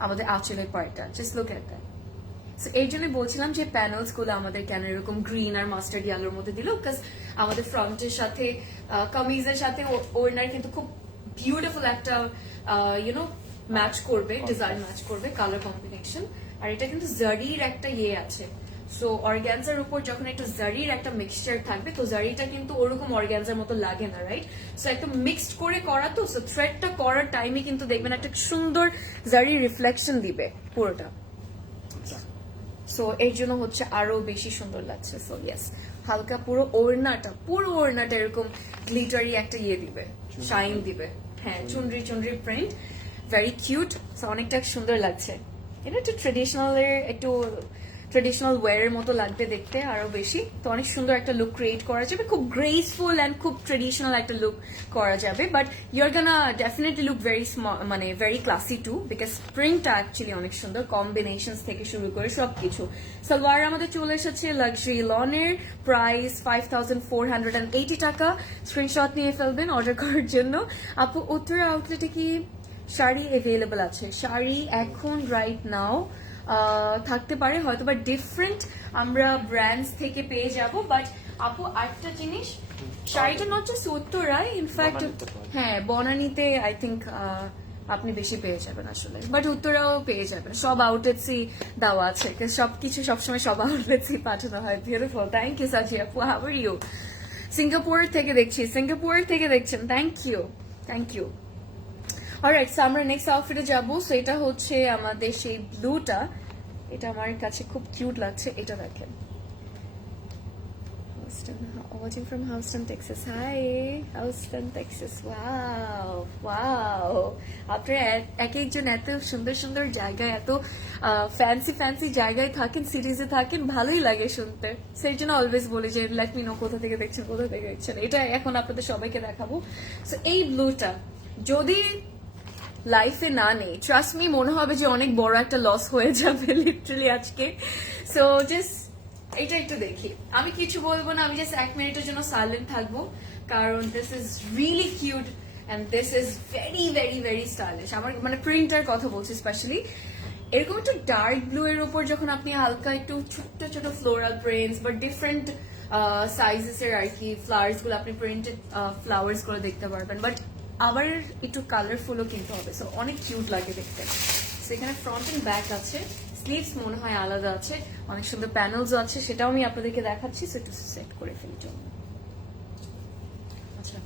আমাদের আঁচলের পার্টটা, just look at that. So এই জন্য বলছিলাম যে প্যানেলস গুলো আমাদের কেন এরকম গ্রিন আর মাস্টার্ড ইয়েলোর মধ্যে দিল, বিকজ আমাদের ফ্রন্টের সাথে কামিজের সাথে ওড়নার কিন্তু খুব বিউটিফুল একটা ইউনো ম্যাচ করবে, ডিজাইন ম্যাচ করবে, কালার কম্বিনেশন। আর এটা কিন্তু জারির একটা ইয়ে আছে, সো অর্গ্যানজার উপর যখন একটু জারির একটা মিক্সচার থাকবে, তো জারিটা কিন্তু ওরকম অর্গ্যানজার মতো লাগে না, রাইট? সো একদম মিক্সড করে করা, তো সো থ্রেডটা করার টাইমে কিন্তু দেখবেন একটা সুন্দর জারি রিফ্লেকশন দিবে পুরোটা। সো এর জন্য হচ্ছে আরো বেশি সুন্দর লাগছে। সো ইয়েস, হালকা পুরো ওড়নাটা এরকম গ্লিটারি একটা ইয়ে দিবে, শাইন দিবে। হ্যাঁ, চুনরি প্রিন্ট, ভেরি কিউট। সো অনেকটা সুন্দর লাগছে। এটা একটু ট্রেডিশনাল ওয়্যারের মতো লাগবে দেখতে আরো বেশি। তো অনেক সুন্দর একটা লুক ক্রিয়েট করা যাবে, খুব গ্রেসফুল এন্ড খুব ট্রেডিশনাল একটা লুক করা যাবে। But you're gonna definitely look very মানে ভেরি ক্লাসি টু, বিকজ প্রিন্টটা অ্যাকচুয়ালি অনেক সুন্দর, কম্বিনেশনস থেকে শুরু করে সবকিছু। সালোয়ার আমাদের চলে এসেছে লাক্সারি লনের, প্রাইস 5480 টাকা। স্ক্রিনশট নিয়ে ফেলবেন অর্ডার করার জন্য। আপু, উত্তরা আউটলেটে কি শাড়ি অ্যাভেলেবল আছে? শাড়ি এখন রাইট নাও থাকতে পারে, হয়তো বা ডিফারেন্ট আমরা ব্র্যান্ডস থেকে পেয়ে যাব। বাট আপু আরেকটা জিনিস, শাড়িটা নট জাস্ট উত্তরায়, ইনফ্যাক্ট হ্যাঁ বনানীতে আই থিঙ্ক আপনি বেশি পেয়ে যাবেন আসলে, বাট উত্তরাও পেয়ে যাবেন, সব আউটলেটসই দেওয়া আছে, সবকিছু সবসময় সব আউটলেটসই পাঠানো হয়। বিউটিফুল, থ্যাংক ইউ সাজি আপু, হাউ আর ইউ? সিঙ্গাপুর থেকে দেখছেন, থ্যাংক ইউ। অলরাইট, সো আমরা নেক্সট আউটফিটে যাবো। সো এটা হচ্ছে আমাদের সেই ব্লুটা, এটা আমার কাছে খুব কিউট লাগছে, এটা দেখেন। Watching from Houston, Texas. Hi, Houston, Texas. Wow. আপনারা এক একজন এত সুন্দর সুন্দর জায়গায়, এত ফ্যান্সি জায়গায় থাকেন, সিরিজে থাকেন, ভালোই লাগে শুনতে। সেই জন্য অলওয়েজ বলি যে লেট মি নো কোথা থেকে দেখছেন। এটা এখন আপনাদের সবাইকে দেখাবো। সো এই ব্লুটা যদি লাইফে না নেই, ট্রাস্ট মি, মনে হবে যে অনেক বড় একটা লস হয়ে যাবে লিটারালি আজকে। সো জাস্ট এটা একটু দেখি, আমি কিছু বলবো না, আমি জাস্ট 1 মিনিটের জন্য সাইলেন্ট থাকবো, কারণ this is really cute and this is very stylish. আমার মানে প্রিন্টার কথা বলছি স্পেশালি, এরকম একটু ডার্ক ব্লু এর উপর যখন আপনি হালকা একটু ছোট ফ্লোরাল প্রিন্টস বা ডিফারেন্ট সাইজেস এর আর কি ফ্লাওয়ার্স গুলো আপনি প্রিন্টেড ফ্লাওয়ার্স গুলো দেখতে পারবেন, বাট আবার একটু কালারফুলও কিন্তু হবে। সো অনেক কিউট লাগে দেখতে। সো এখানে ফ্রন্ট এন্ড ব্যাক আছে, স্লিভস মনে হয় আলাদা আছে, অনেক সুন্দর প্যানেলস আছে, সেটাও আমি আপনাদেরকে দেখাচ্ছি। সো একটু সেট করে ফেলি জন্য। আচ্ছা,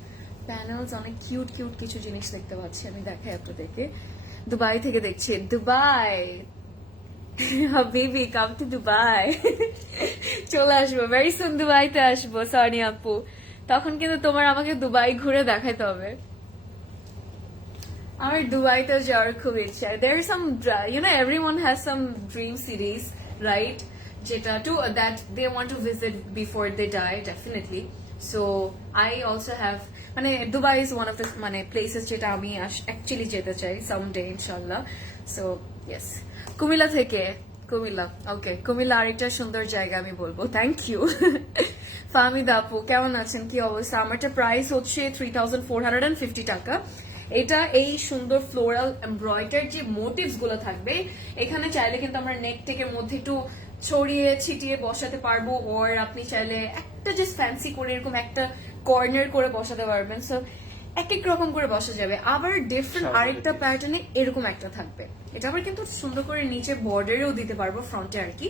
প্যানেলস অনেক কিউট কিছু জিনিস দেখতে পাচ্ছি, আমি দেখাই আপনাদেরকে। দুবাই থেকে দেখছি, দুবাই হাবিবি, কাম টু দুবাই। চলে আসবো ভেরি সুন, দুবাইতে আসবো সনি আপু, তখন কিন্তু তোমার আমাকে দুবাই ঘুরে দেখাইতে হবে। আমার দুবাইতে যাওয়ার খুব ইচ্ছা। there is some, everyone has some dream cities, right, যেটা that they want to visit before they die, definitely. So I also have, মানে Dubai is one of the মানে places যেটা আমি actually যেতে চাই someday inshallah. So yes, Comilla থেকে কুমিল্লা, ওকে, কুমিল্লা আরেকটা সুন্দর জায়গা আমি বলবো। Thank you. ফাহমিদা আপু কেমন আছেন, কি অবস্থা? আমারটা প্রাইস হচ্ছে 3450 টাকা। এটা এই সুন্দর ফ্লোরাল এমব্রয়ডার যে মোটিভস গুলো থাকবে, এখানে চাইলে কিন্তু আমরা নেক টেকের মধ্যে একটু ছড়িয়ে ছিটিয়ে বসাতে পারবো, ওর আপনি চাইলে একটা জাস্ট ফ্যান্সি করে এরকম একটা কর্নার করে বসাতে পারবেন। সো এক এক রকম করে বসা যাবে। আবার ডিফারেন্ট আরেকটা প্যাটার্নে এরকম একটা থাকবে। এটা আবার কিন্তু সুন্দর করে নিচে বর্ডারেও দিতে পারবো, ফ্রন্টে আর কি।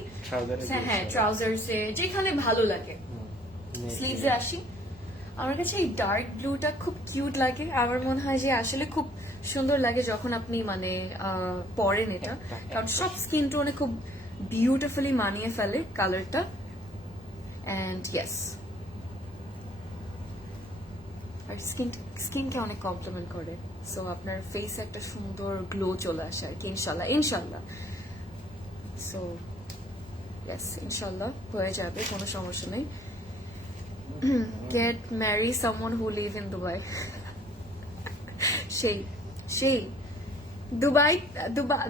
হ্যাঁ, ট্রাউজার্সে যেখানে ভালো লাগে। স্লিভসে আসি, আমার কাছে এই ডার্ক ব্লুটা খুব কিউট লাগে। আমার মনে হয় যে আসলে খুব সুন্দর লাগে যখন আপনি মানে পরেন এটা, কারণ সব স্কিন টোনে খুব বিউটিফুলি মানিয়ে ফেলে কালারটা। অ্যান্ড ইয়েস, আর স্কিনকে অনেক কমপ্লিমেন্ট করে। সো আপনার ফেসে একটা সুন্দর গ্লো চলে আসে আর কি, ইনশাল্লাহ ইনশাল্লাহ। সো ইয়েস, ইনশাল্লাহ হয়ে যাবে, কোনো সমস্যা নেই। Get marry someone who live in Dubai. সেই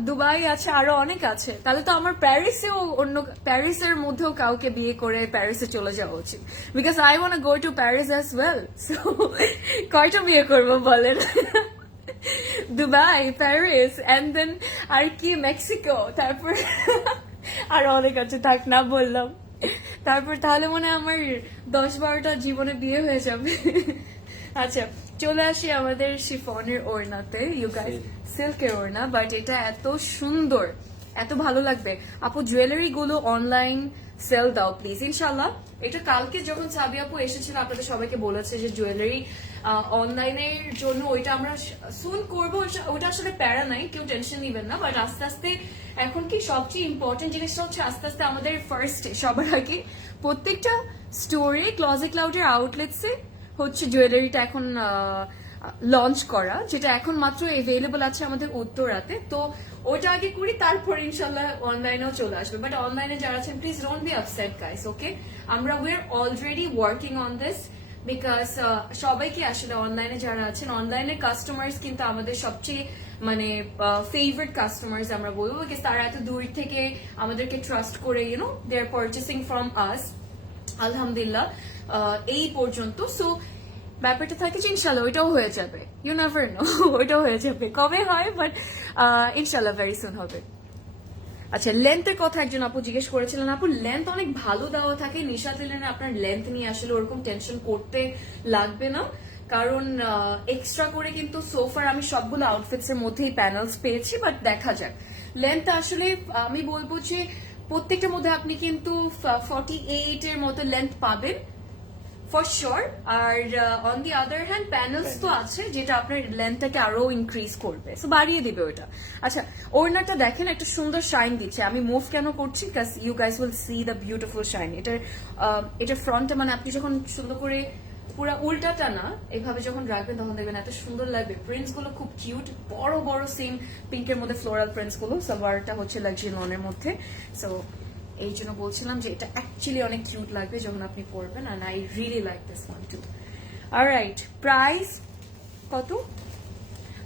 দুবাই আছে, আরো অনেক আছে। তাহলে তো আমার প্যারিসেও অন্য প্যারিসের মধ্যেও কাউকে বিয়ে করে প্যারিসে চলে যাওয়া উচিত, because I want go to Paris as well. So কয়টা বিয়ে করবো বলেন? দুবাই, প্যারিস, এন্ড দেন আর কি মেক্সিকো, তারপর আর অনেক আছে, থাক না বললাম। তারপর তাহলে মনে হয় আমার 10-12টা জীবনে বিয়ে হয়ে যাবে। আচ্ছা, চলে আসি আমাদের শিফনের ওড়নাতে। ইউ গাইস, সিল্কের ওড়না, বাট এটা এত সুন্দর, এত ভালো লাগবে। আপু জুয়েলারি গুলো অনলাইন সেল দাও প্লিজ, ইনশাল্লাহ। এটা কালকে যখন সাবি আপু এসেছিল আপনাদের সবাইকে বলেছে যে জুয়েলারি অনলাইনের জন্য ওইটা আমরা সুন করবো। ওটা আসলে প্যারা নাই, কেউ টেনশন নিবেন না। বাট আস্তে আস্তে এখন কি সবচেয়ে ইম্পর্টেন্ট জিনিসটা হচ্ছে আস্তে আস্তে আমাদের ফার্স্ট সবার আগে প্রত্যেকটা স্টোরে, ক্লজেট ক্লাউডের আউটলেটসে হচ্ছে জুয়েলারিটা এখন লঞ্চ করা, যেটা এখন মাত্র এভেলেবল আছে আমাদের উত্তরাতে। তো ওটা আগে করি, তারপর ইনশাল্লাহ অনলাইনেও চলে আসবে। বাট অনলাইনে যারা আছেন please don't be upset guys, okay? আমরা we are already working on this, because সবাইকে আসলে অনলাইনে যারা আছেন, অনলাইনে কাস্টমার্স কিন্তু আমাদের সবচেয়ে মানে ফেভারিট কাস্টমার্স আমরা বলবো, বিকজ তারা এত দূর থেকে আমাদেরকে ট্রাস্ট করে you know they are purchasing from us, আলহামদুলিল্লাহ এই পর্যন্ত। সো ব্যাপারটা থাকে যে ইনশাল্লাহ ওইটাও হয়ে যাবে, ইউ নেভার নো, ওইটাও হয়ে যাবে। কবে হয়, বাট ইনশাল্লাহ ভেরি সুন হবে। আচ্ছা, লেন্থের কথা একজন আপু জিজ্ঞেস করেছিলেন। আপু লেন্থ অনেক ভালো দেওয়া থাকে নিশাত লিনেনে, আপনার লেন্থ নিয়ে আসলে ওরকম টেনশন করতে লাগবে না, কারণ এক্সট্রা করে কিন্তু সোফার আমি সবগুলো আউটফিটস এর মধ্যেই প্যানেলস পেয়েছি। বাট দেখা যাক, লেন্থ আসলে আমি বলবো যে প্রত্যেকটার মধ্যে আপনি কিন্তু 48 এর মতো লেন্থ পাবেন ফর শিওর। আর on the other hand panels তো আছে যেটা আপনার লেন্থটাকে আরো ইনক্রিজ করবে, সো বাড়িয়ে দিবে ওটা। আচ্ছা, ওড়নাটা দেখেন একটা সুন্দর শাইন দিচ্ছে। আমি মুভ কেন করছি, because you guys will see the beautiful shine. এটার ফ্রন্টে মানে আপনি যখন সুন্দর করে পুরো উল্টাটা না এইভাবে যখন রাখবেন তখন দেখবেন এত সুন্দর লাগবে। প্রিন্টস গুলো খুব কিউট, বড় বড় সেম পিঙ্কের মধ্যে ফ্লোরাল প্রিন্টস গুলো। সালোয়ারটা হচ্ছে লাক্সারি লনের মধ্যে। সো এই জন্য বলছিলাম যে এটা অ্যাকচুয়ালি অনেক কিউট লাগবে যখন আপনি পরবেন, and I really like this one too. Alright, price কত?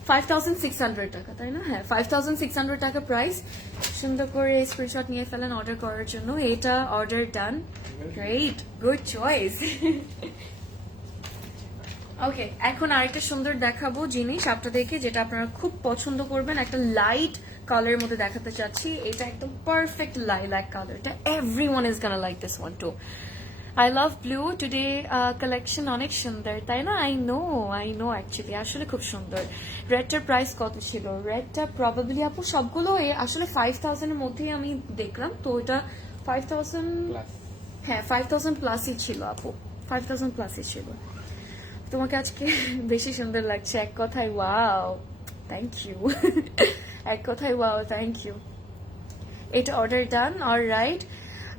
5600 টাকা, তাই না? হ্যাঁ, 5600 টাকা প্রাইস। সুন্দর করে স্ক্রিনশট নিয়ে ফেলেন অর্ডার করার জন্য। এটা order done. Great, good choice. Okay, এখন আরেকটা সুন্দর দেখাবো জিনিস আপনাদেরকে, যেটা আপনারা খুব পছন্দ করবেন। একটা লাইট কালারের মধ্যে দেখাতে চাচ্ছি। এটা একদম পারফেক্ট লাইলাক কালারটা। Everyone is gonna like this one too. I love blue today collection, অনেক সুন্দর, তাই না? আই নো অ্যাকচুয়ালি আসলে খুব সুন্দর। রেডটার প্রাইস কত ছিল? রেডটা প্রবাবলি আপু সবগুলো আসলে 5000 এর মধ্যেই আমি দেখলাম, তো এটা 5000, হ্যাঁ 5000 প্লাসই ছিল আপু, 5000 প্লাসই ছিল। তোমাকে আজকে বেশি সুন্দর লাগছে, এক কথায় ওয়াও, থ্যাংক ইউ। এক কথায় ওয়াও, থ্যাংক ইউ। এটা অর্ডার ডান। অলরাইট,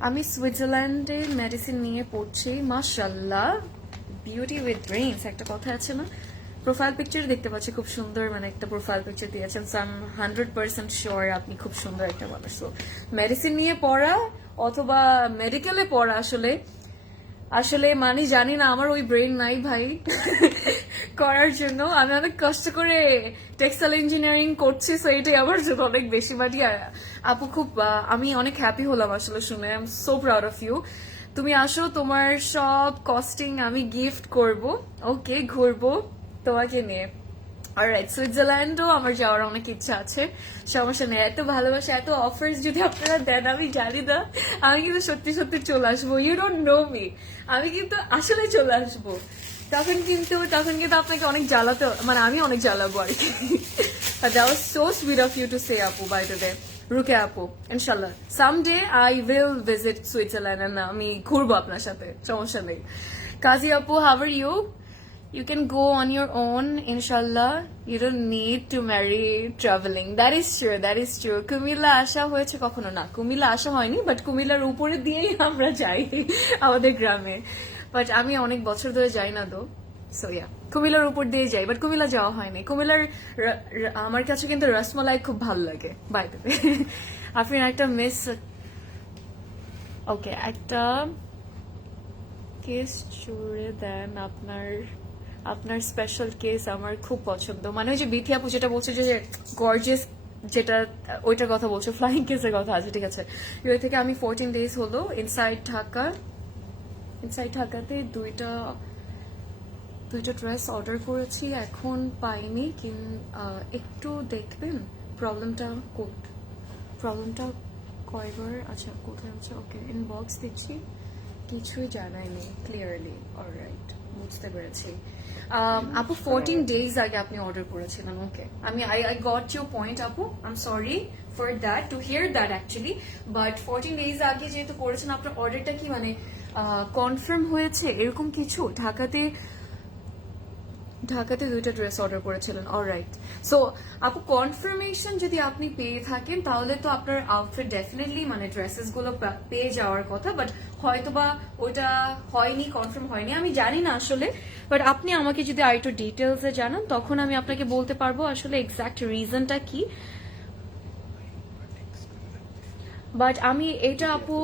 আমি সুইজারল্যান্ডে মেডিসিন নিয়ে পড়ছি। মাশাআল্লাহ, বিউটি উইথ ব্রেইনস একটা কথা আছে না? প্রোফাইল পিকচার দেখতে পাচ্ছি, খুব সুন্দর মানে একটা প্রোফাইল পিকচার দিয়েছেন। সো আই এম 100% শিওর আপনি খুব সুন্দর একটা মানুষ। সো মেডিসিন নিয়ে পড়া অথবা মেডিকেলে পড়া আসলে আসলে মানে জানি না, আমার ওই ব্রেন নাই ভাই করার জন্য। আমি অনেক কষ্ট করে টেক্সটাইল ইঞ্জিনিয়ারিং করছি, সো এটাই আমার জন্য অনেক বেশি বাড়ি। আর আপু খুব আমি অনেক হ্যাপি হলাম আসলে শুনে। I am so proud of you. তুমি আসো, তোমার সব কস্টিং আমি গিফট করব। ওকে, ঘুরবো তোমাকে নিয়ে। অলরাইট, সুইজারল্যান্ডও আমার যাওয়ার অনেক ইচ্ছা আছে, সমস্যা নেই। এত ভালোবাসা, এত অফার্স যদি আপনারা দেন, আমি জানি না, আমি কিন্তু সত্যি সত্যি চলে আসবো। ইউ ডোন্ট নো মি, আমি কিন্তু আসলে চলে আসবো। তখন কিন্তু আপনাকে অনেক জ্বালাতে, মানে আমি অনেক জ্বালাবো আর কি। That was so sweet of you to say আপু, বাই দ্য ওয়ে। রুকে আপু, ইনশাল্লাহ someday I will visit Switzerland, আমি ঘুরবো আপনার সাথে, সমস্যা নেই। কাজী আপু, how are you? You can go on your own, inshallah. You don't need to marry traveling. That is true, that is true. Comilla আসা হয়েছে কখনো না? কুমিল্লা আসা হয়নি, বাট কুমিল্লার উপরে দিয়েই আমরা যাই আমাদের গ্রামে। বাট আমি অনেক বছর ধরে যাই না তো, সো ইয়া, কুমিল্লার উপর দিয়ে যাই, বাট কুমিল্লা যাওয়া হয়নি। কুমিল্লার আমার কাছে কিন্তু রসমালাই খুব ভালো লাগে, বাই দ্য ওয়ে। আপনি একটা ওকে, একটা কেস জুড়ে দেন আপনার স্পেশাল কেস আমার খুব পছন্দ। মানে ওই যে বিথি আপু যেটা বলছে যে গর্জিয়াস, যেটা ওইটার কথা বলছো, ফ্লাইং কেসের কথা আছে, ঠিক আছে। ইউএ থেকে আমি 14 days হলো ইনসাইড ঢাকাতে দুইটা ড্রেস অর্ডার করেছি, এখন পাইনি। একটু দেখবেন প্রবলেমটা কয়বার, আচ্ছা কোথায় আছে, ওকে ইনবক্স দিচ্ছি, কিছুই জানায়নি ক্লিয়ারলি। অলরাইট, বুঝতে পেরেছি। আপু 14 days আগে আপনি অর্ডার করেছিলেন, okay. I got your point আপু, I am sorry for that, to hear that actually. But 14 days আগে যেহেতু করেছেন, আপনার অর্ডারটা কি মানে কনফার্ম হয়েছে এরকম কিছু? ঢাকাতে দুইটা ড্রেস অর্ডার করেছিলেন, অলরাইট। সো আপু, কনফার্মেশন যদি আপনি পেয়ে থাকেন, তাহলে তো আপনার আউটফিট ডেফিনেটলি, মানে ড্রেসেস গুলো পেয়ে যাওয়ার কথা, বাট হয়তোবা ওইটা হয়নি, কনফার্ম হয়নি, আমি জানি না আসলে। বাট আপনি আমাকে যদি আর একটু ডিটেলসে জানান, তখন আমি আপনাকে বলতে পারবো আসলে এক্সাক্ট রিজনটা কি। বাট আমি এটা আপু,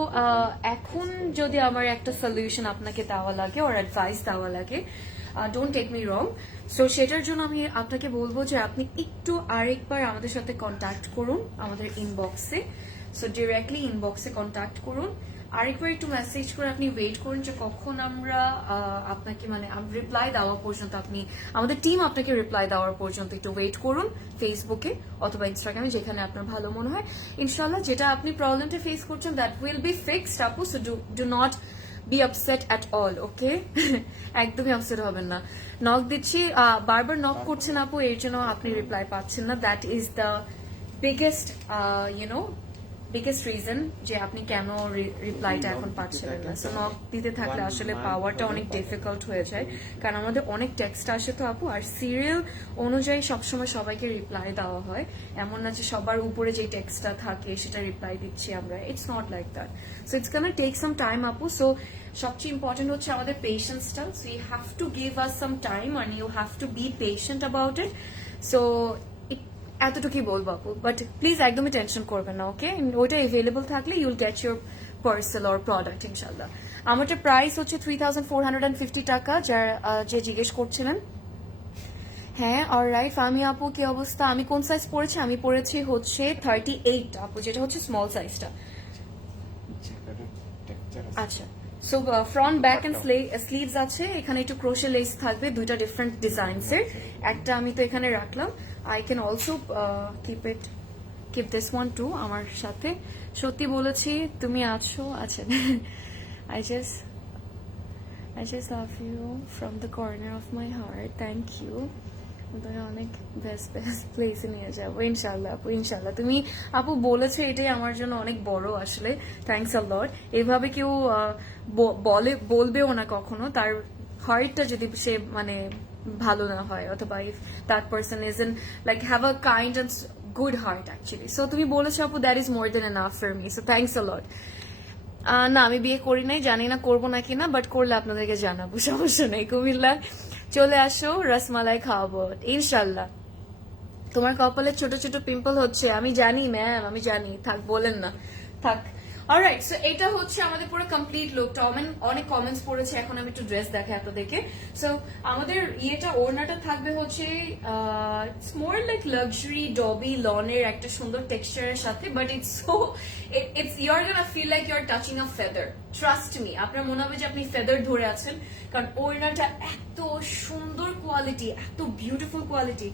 এখন যদি আমার একটা সলিউশন আপনাকে দেওয়া লাগে ওর অ্যাডভাইস দেওয়া লাগে, don't take me wrong, so সেটার জন্য আমি আপনাকে বলবো যে আপনি একটু আরেকবার আমাদের সাথে কন্ট্যাক্ট করুন আমাদের ইনবক্সে। সো ডিরেক্টলি ইনবক্সে কন্ট্যাক্ট করুন, আরেকবার একটু মেসেজ করে আপনি ওয়েট করুন যে কখন আমরা আপনাকে, মানে রিপ্লাই দেওয়া পর্যন্ত, আমাদের টিম আপনাকে রিপ্লাই দেওয়ার পর্যন্ত একটু ওয়েট করুন, ফেসবুকে অথবা ইনস্টাগ্রামে, যেখানে আপনার ভালো মনে হয়। ইনশাল্লাহ যেটা আপনি প্রবলেমটা ফেস করছেন, দ্যাট উইল বি ফিক্সড আপু, so do not be upset at all, okay. একদমই আপসেট হবেন না। নক দিচ্ছি, বারবার নক করছেন আপু, এর জন্য আপনি রিপ্লাই পাচ্ছেন না। That is the biggest biggest reason যে আপনি কেন রিপ্লাইটা এখন পাচ্ছিলেন না। সো নক দিতে থাকলে আসলে পাওয়াটা অনেক ডিফিকাল্ট হয়ে যায়, কারণ আমাদের অনেক টেক্সট আসে তো আপু, আর সিরিয়াল অনুযায়ী সবসময় সবাইকে রিপ্লাই দেওয়া হয়, এমন না যে সবার উপরে যে টেক্সটটা থাকে সেটা রিপ্লাই দিচ্ছি আমরা, it's not like that. So it's gonna take some time আপু। সো সবচেয়ে ইম্পর্টেন্ট হচ্ছে আমাদের পেশেন্সটা, so you have to give us some time and you have to be patient about it. So এতটুকুই বলবো আপু, বাট প্লিজ একদমই tension করবেন না, ওকে। ওইটা এভেলেবল থাকলে ইউল get your parcel or product ইনশাল্লাহ। আমারটা প্রাইস হচ্ছে 3450 টাকা, যে জিজ্ঞেস করছিলেন। হ্যাঁ, অলরাইট। ফামি আপু, কি অবস্থা? আমি কোন সাইজ পরেছি? আমি পরেছি হচ্ছে 38 আপু, যেটা হচ্ছে স্মল সাইজটা। আচ্ছা, so front back end sleeves আছে, এখানে একটু ক্রোশে লেস থাকবে, দুইটা ডিফারেন্ট ডিজাইনস এর। একটা আমি তো এখানে রাখলাম, I can also keep this one too আমার সাথে। সত্যি বলেছি, তুমি আছো। আচ্ছা, I just love you from the corner of my heart, thank you. অনেক বেস্ট প্লেসে নিয়ে যাবো ইনশাল্লাহ আপু, ইনশাল্লাহ। তুমি আপু বলেছো, এটাই আমার জন্য অনেক বড় আসলে, থ্যাংকস আ লট। এভাবে কেউ বলবেও না কখনো, তার হার্টটা যদি সে মানে ভালো না হয়, অথবা if that person is in like have a kind and good heart actually. So তুমি বলেছো আপু, that is more than enough for me, so thanks a lot. না, আমি বিয়ে করি নাই, জানি না করবো নাকি না, বাট করলে আপনাদেরকে জানাবো, সমস্যা নেই। কুমিল্লা চলে আসো, রসমালাই খাওয়াবো ইনশাল্লাহ। তোমার কপালে ছোট ছোট পিম্পল হচ্ছে, আমি জানি ম্যাম, আমি জানি, থাক বলেন না, থাক। অলরাইট, সো এটা হচ্ছে আমাদের পুরো কমপ্লিট লুকটা। অনেক কমেন্টস পড়েছে, এখন আমি একটু ড্রেস দেখাই আপনাদেরকে। সো আমাদের ইয়েটা ওড়নাটা থাকবে হচ্ছে it's more like luxury dobby লনের একটা সুন্দর টেক্সচারের সাথে, but it's you are gonna feel like you are touching a feather. Trust me, আপনার মনে হবে যে আপনি ফেদার ধরে আছেন, কারণ ওড়নাটা এত সুন্দর কোয়ালিটি, এত বিউটিফুল কোয়ালিটি।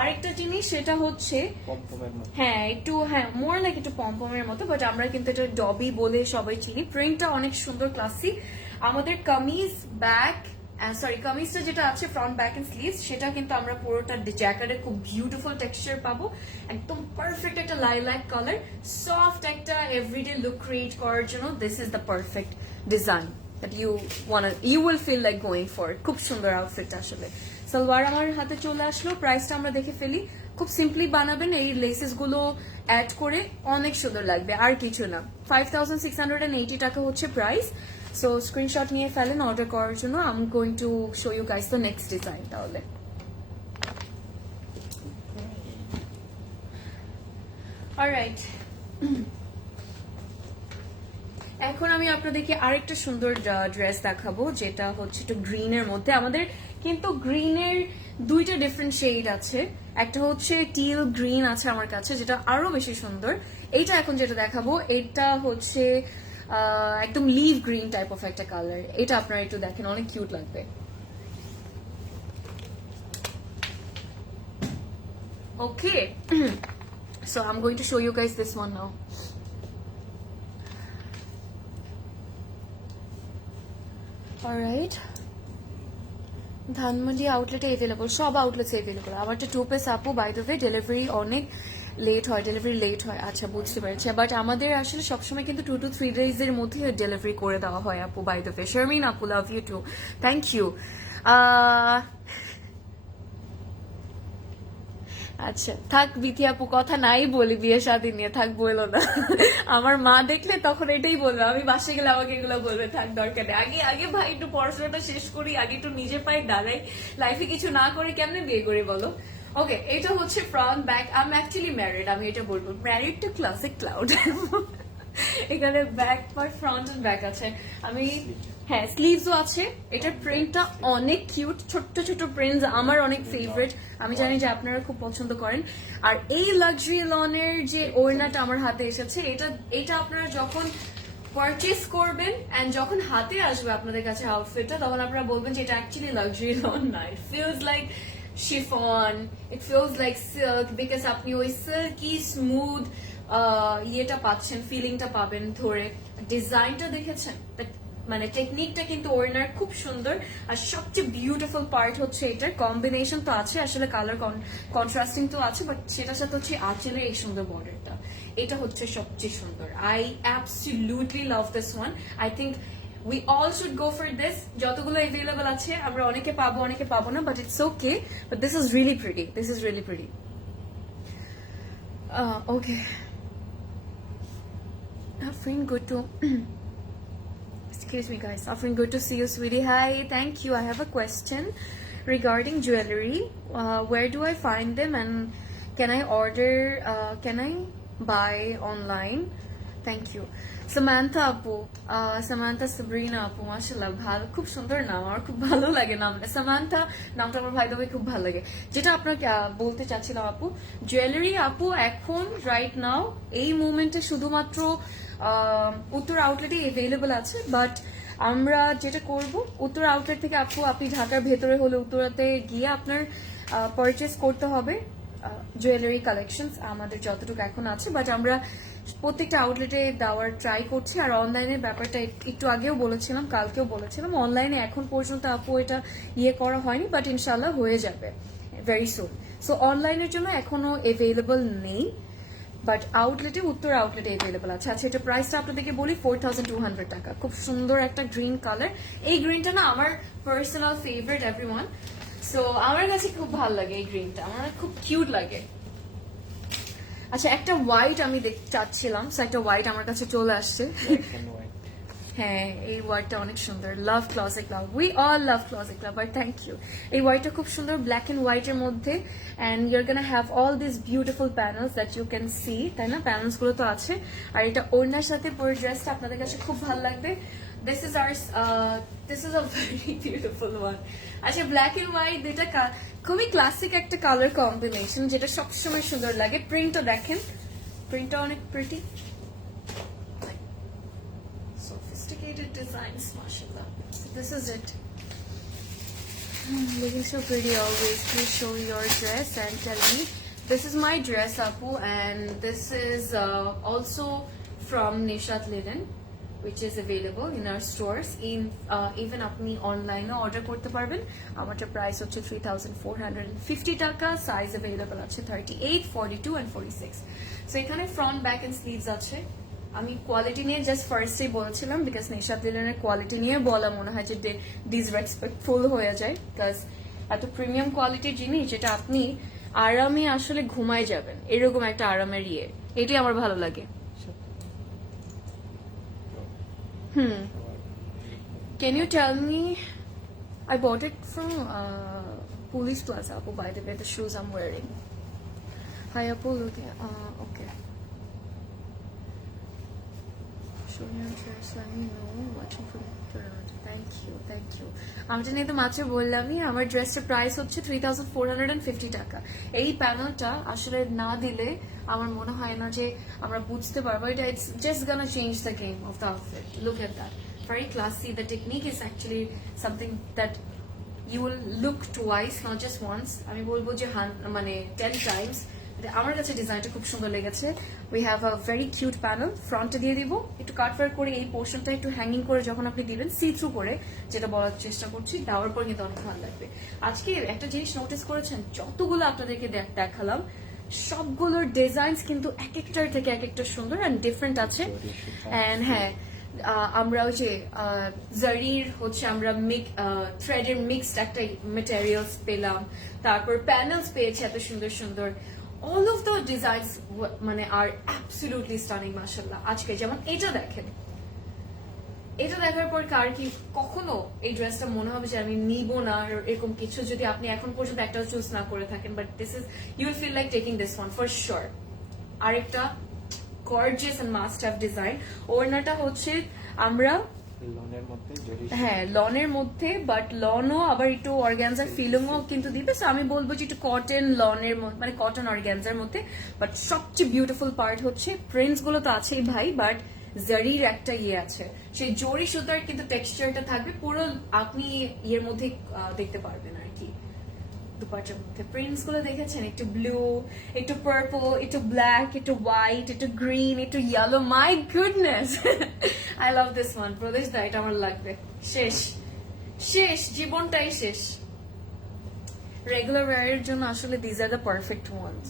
আরেকটা জিনিস সেটা হচ্ছে মোর লাইক একটু পমপমের মতো, বাট আমরা কিন্তু এটা ডবি বলে সবাই চিনি। প্রিন্টটা অনেক সুন্দর ক্লাসি। আমাদের কামিজ ব্যাক কামিজটা যেটা আছে ফ্রন্ট ব্যাক এন্ড স্লিভস, সেটা কিন্তু আমরা পুরোটা জ্যাকেটের খুব বিউটিফুল টেক্সচার পাবো, একদম পারফেক্ট একটা লাইলাক কালার, সফট একটা এভরিডে লুক ক্রিয়েট করার জন্য this is the perfect design that you will feel like going for it. খুব সুন্দর আউটফিট আসলে। সালোয়ার আমার হাতে চলে আসলো, প্রাইসটা আমরা দেখে ফেলি। খুব সিম্পলি বানাবেন, এই লেসেস গুলো অ্যাড করে অনেক সুন্দর লাগবে, আর কিছু না। 5680 টাকা হচ্ছে প্রাইস। সো স্ক্রিনশট নিয়ে ফেলেন অর্ডার করার জন্য। I am going to show you guys the next design. তাহলে অলরাইট, এখন আমি আপনাদেরকে আরেকটা সুন্দর ড্রেস দেখাবো, যেটা হচ্ছে একটু গ্রিনের মধ্যে। আমাদের কিন্তু গ্রিনের দুইটা ডিফারেন্ট শেড আছে, একটা হচ্ছে টিল গ্রিন আছে আমার কাছে, যেটা আরো বেশি সুন্দর। এইটা এখন যেটা দেখাবো, এটা হচ্ছে একদম লিভ গ্রিন টাইপ অফ একটা কালার। এটা আপনারা একটু দেখেন, অনেক কিউট লাগবে। Okay, so I am going to show you guys this one now. Alright, Dhanmondi আউটলেটে এভেলেবল, সব আউটলেটে এভেলেবল। আবার একটা 2 পিস আপু, বাই দ্য ওয়ে ডেলিভারি অনেক লেট হয়। আচ্ছা, বুঝতে পেরেছি, বাট আমাদের আসলে সবসময় কিন্তু 2 to 3 days এর মধ্যে ডেলিভারি করে দেওয়া হয় আপু, বাই দ্য ওয়ে। শারমিন আপু, love you too, thank you. আচ্ছা থাক বিথি আপু, কথা নাই বলি বিয়ে শাদী নিয়ে, থাক বললো না। আমার মা দেখলে তখন এটাই বলবে, আমি বাসে গেলে আমাকে এগুলো বলবে, থাক দরকার নেই। আগে ভাই একটু পড়াশোনাটা শেষ করি, আগে একটু নিজের পায়ে দাঁড়াই, লাইফে কিছু না করে কেমনে বিয়ে করি বলো। ওকে, এটা হচ্ছে front back. I am actually married, আমি এটা বলবো, ম্যারিড টু ক্লাসিক ক্লাউড। এখানে back part, front end back আছে। আমি হ্যাঁ, স্লিভসও আছে। এটার প্রিন্টটা অনেক কিউট, ছোট্ট ছোট প্রিন্টস, আমার অনেক ফেভারিট। আমি জানি যে আপনারা খুব পছন্দ করেন। আর এই লাক্সারি লনের যে ওড়নাটা আমার হাতে এসেছে, এটা আপনারা যখন পারচেস করবেন এন্ড যখন হাতে আসবে আপনাদের কাছে আউটফিটটা, তখন আপনারা বলবেন যে এটা অ্যাকচুয়ালি লাক্সারি লন না, it feels like chiffon, it feels like silk, because আপনি ওই সিল্কি স্মুথ ইয়েটা পাচ্ছেন, ফিলিংটা পাবেন ধরে। ডিজাইনটা দেখেছেন, মানে টেকনিকটা কিন্তু ওড়নার খুব সুন্দর। আর সবচেয়ে বিউটিফুল পার্ট হচ্ছে এটার কম্বিনেশন তো আছে, আসলে কালার কন্ট্রাস্টিং তো আছে, বাট সেটার সাথে হচ্ছে আঁচলের এই সুন্দর বর্ডারটা, এটা হচ্ছে সবচেয়ে সুন্দর। I absolutely love this one. I think we all should go for this. যতগুলো এভেলেবল আছে, আমরা অনেকে পাবো অনেকে পাবো না, but it's okay. But this is really pretty, this is really pretty. Okay, feeling good to excuse me guys, offering good to see you sweetie. Hi, thank you. I have a question regarding jewelry. Where do I find them, and can I order, can I buy online? Thank you. Samantha আপু, Samantha Sabrina আপু, মাশাআল্লাহ, ভালো, খুব সুন্দর নাম, আমার খুব ভালো লাগে নামটা। সামান্থা নামটা আমার ভাই দেবে খুব ভালো লাগে। যেটা আপনাকে বলতে চাচ্ছিলাম আপু, জুয়েলারি আপু এখন রাইট নাও এই মুভমেন্টে শুধুমাত্র উত্তর আউটলেটে এভেলেবল আছে, বাট আমরা যেটা করব, উত্তর আউটলেট থেকে আপু আপনি ঢাকার ভেতরে হলে উত্তরাতে গিয়ে আপনার পারচেস করতে হবে জুয়েলারি কালেকশনস আমাদের যতটুকু এখন আছে, বাট আমরা প্রত্যেকটা আউটলেটে দেওয়ার ট্রাই করছি। আর অনলাইনের ব্যাপারটা একটু আগেও বলেছিলাম, কালকেও বলেছিলাম, অনলাইনে এখন পর্যন্ত আপু এটা করা হয়নি, বাট ইনশাল্লাহ হয়ে যাবে ভেরি সুন। সো অনলাইনের জন্য এখনো অ্যাভেলেবল নেই, বাট আউটলেটে, উত্তর আউটলেটে অ্যাভেলেবল আছে। আচ্ছা, এটা প্রাইসটা আপনাদেরকে বলি, 4200 টাকা। খুব সুন্দর একটা গ্রিন কালার। এই গ্রিনটা না আমার পার্সোনাল ফেভারিট এভরিওয়ান। সো আমার কাছে খুব ভালো লাগে এই গ্রিনটা, আমার খুব কিউট লাগে। আচ্ছা, একটা হোয়াইট আমি চাচ্ছিলাম, সো একটা হোয়াইট আমার কাছে চলে আসছে। হ্যাঁ এই ওয়ার্ডটা অনেক সুন্দর, love closet love, we all love closet love, আর থ্যাংক ইউ। এই ওয়ার্ডটা খুব সুন্দর, ব্ল্যাক এন্ড হোয়াইট এর মধ্যে, and you're gonna have all this beautiful panels that you can see, তাই না? প্যানেলস গুলো তো আছে, আর এটা ওড়নার সাথে পরে ড্রেসটা আপনাদের কাছে খুব ভালো লাগবে। This is a very beautiful one. আচ্ছা, ব্ল্যাক এন্ড হোয়াইট দুইটা খুবই ক্লাসিক একটা কালার কম্বিনেশন, যেটা সবসময় সুন্দর লাগে। প্রিন্টও দেখেন, প্রিন্টটা অনেক pretty, sophisticated designs, mashallah. So this is it. Looking so pretty always. Please show your dress and tell me. This is my dress, Apu, and this is also from Nishat Linen, which is available in our stores. In even apni online order korte parben. Amatar price hocche 3,450 taka. Size available ache 38, 42 and 46. So ekhane front, back and sleeves ache. আমি quality নিয়ে just ফার্স্টেই বলছিলাম, because Nishat লিলেনের quality নিয়ে বলা মনে হয় যে disrespectful হয়ে যায়, বিকজ এত প্রিমিয়াম কোয়ালিটির জিনিস যেটা আপনি আরামে আসলে ঘুমায় যাবেন, এরকম একটা আরামের এটাই আমার ভালো লাগে। Can you tell me? I bought it from Police Plaza, Apu, by the way, the shoes I'm wearing. Hi, Apu, looking. Okay. Show your dress, let me know. Watching from the road. Thank you, thank you. আমি নিয়ে তো মাত্র বললামই, আমার ড্রেসটার price হচ্ছে 3,450 টাকা। এই প্যানেলটা আসলে না দিলে আমার মনে হয় না যে আমরা বুঝতে পারবো এটা। It's just gonna change the game of the outfit. Look at that, very classy. The technique is actually something that you will look twice, not just once. আমি বলবো যে মানে 10 times। আমার কাছে ডিজাইনটা খুব সুন্দর লেগেছে। We have a very cute panel, ফ্রন্টে দিয়ে দিব একটু কাটওয়ার্ক করে, এই পোর্শনটা একটু হ্যাঙ্গিং করে যখন আপনি দিবেন সি থ্রু করে, যেটা বলার চেষ্টা করছি, দেওয়ার পর কিন্তু অনেক ভালো লাগবে। আজকে একটা জিনিস নোটিস করেছেন, যতগুলো আপনাদেরকে দেখালাম সবগুলোর ডিজাইনস কিন্তু এক একটার থেকে এক একটা সুন্দর অ্যান্ড ডিফারেন্ট আছে। অ্যান্ড হ্যাঁ, আমরা ওই যে জারির হচ্ছে আমরা থ্রেডের মিক্সড একটা মেটেরিয়ালস পেলাম, তারপর প্যানেলস পেয়েছি এত সুন্দর সুন্দর। all of the designs মানে are absolutely stunning, mashallah. আজকে যেমন এটা দেখেন, এটা দেখার পর কার কি কখনো এই ড্রেসটা মনে হবে যে আমি নিব না এরকম কিছু, যদি আপনি এখন পর্যন্ত একটাও চুজ না করে থাকেন, but this is, you will feel like taking this one for sure. আরেকটা gorgeous and must have design, ওড়নাটা হচ্ছে আমরা হ্যাঁ লনের মধ্যে, বাট লনও আবার একটু অর্গ্যানজার ফিলিংও কিন্তু দিবে। সো আমি বলবো যে একটু কটন লনের মানে কটন অর্গ্যানজার মধ্যে, বাট সবচেয়ে বিউটিফুল পার্ট হচ্ছে প্রিন্টস গুলো তো আছেই ভাই, বাট জারির একটা আছে, সেই জরি সুতার কিন্তু টেক্সচারটা থাকবে পুরো, আপনি ইয়ের মধ্যে দেখতে পারবেন আর কি। দুপাটার মধ্যে প্রিন্টস গুলো দেখেছেন, একটু ব্লু, একটু পার্পল, একটু ব্ল্যাক, একটু হোয়াইট, একটু গ্রিন, একটু yellow. My goodness, I love this one. প্রদেশ দা, এটা আমার লাগবে। শেষ শেষ, জীবনটাই শেষ। রেগুলার ওয়্যারের জন্য আসলে these are the perfect ones.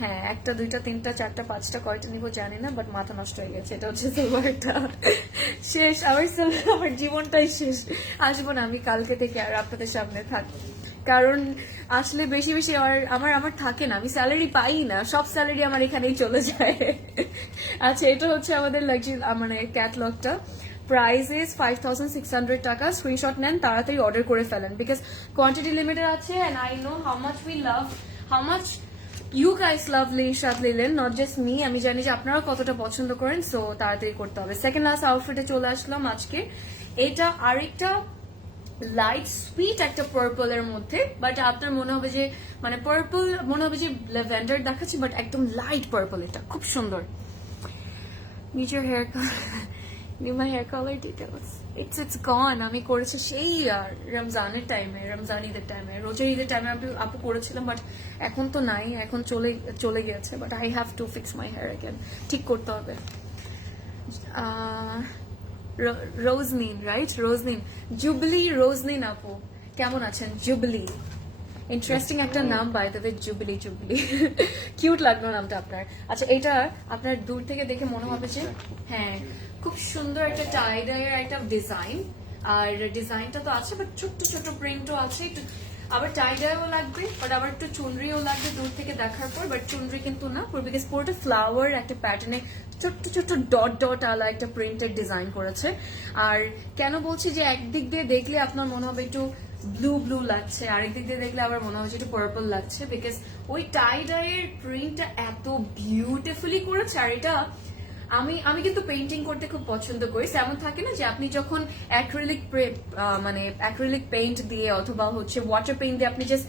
হ্যাঁ, একটা দুইটা তিনটা চারটা পাঁচটা কয়টা নিব জানি না, বাট মাথা নষ্ট হয়ে গেছে। এটা হচ্ছে সালোয়ারটা শেষ, আমার জীবনটাই শেষ। আসবো না আমি কালকে থেকে আর আপনাদের সামনে থাকবো, কারণ আসলে বেশি বেশি আমার থাকে না, আমি স্যালারি পাই না, সব স্যালারি আমার এখানেই চলে যায়। আচ্ছা, এটা হচ্ছে আমাদের মানে ক্যাটলগটা। প্রাইস ইজ 5,600 টাকা। স্ক্রিনশট নেন, তাড়াতাড়ি অর্ডার করে ফেলেন, বিকজ কোয়ান্টিটি লিমিটেড আছে। And I know how much we love, how much you guys love Nishat Linen, not just me. আমি জানি যে আপনারা কতটা পছন্দ করেন, সো তাড়াতাড়ি করতে হবে। সেকেন্ড লাস্ট আউটফিটে চলে আসলাম আজকে। এটা আরেকটা লাইট সুইট একটা পার্পল এর মধ্যে, বাট আপনার মনে হবে যে মানে পার্পল মনে হবে যে ল্যাভেন্ডার দেখাচ্ছি, বাট একদম লাইট পার্পল। এটা খুব সুন্দর। নিজের hair new my hair colour details, it's gone. আমি করেছি সেই রমজানের টাইমে, রমজান ঈদের টাইমে, রোজার ঈদের টাইমে আপু করেছিলাম, বাট এখন তো নাই, এখন চলে গিয়েছে। But I have to fix my hair again, ঠিক করতে হবে। রোজনিন, রাইট? রোজনিন, জুবলি রোজনিন আপু, কেমন আছেন? জুবলি, ইন্টারেস্টিং একটা নাম by the way, Jubilee. Cute লাগলো নামটা আপনার। আচ্ছা, এটা আপনার দূর থেকে দেখে মনে হবে যে হ্যাঁ খুব সুন্দর একটা টাই ডাইয়ের একটা ডিজাইন, আর ডিজাইনটা তো আছে, বাট ছোট্ট ছোট প্রিন্টও আছে। একটু আবার টাই ডাইও লাগবে, বাট আবার একটু চুনরিও লাগবে দূর থেকে দেখার পর, বাট চুনরি কিন্তু না, বিকজ পুরোটা ফ্লাওয়ার একটা প্যাটার্নে ছোট্ট ছোট্ট ডট ডট আলা একটা প্রিন্টেড ডিজাইন করেছে। আর কেন বলছি যে একদিক দিয়ে দেখলে আপনার মনে হবে একটু ব্লু ব্লু লাগছে, আরেক দিক দিয়ে দেখলে আবার মনে হচ্ছে একটু পার্পল লাগছে, বিকজ ওই টাই ডাইয়ের প্রিন্টটা এত বিউটিফুলি করেছে। আর এটা আমি কিন্তু পেইন্টিং করতে খুব পছন্দ করি। এমন থাকে না যে আপনি যখন অ্যাক্রিলিক পেইন্ট দিয়ে অথবা হচ্ছে ওয়াটার পেইন্ট দিয়ে আপনি জাস্ট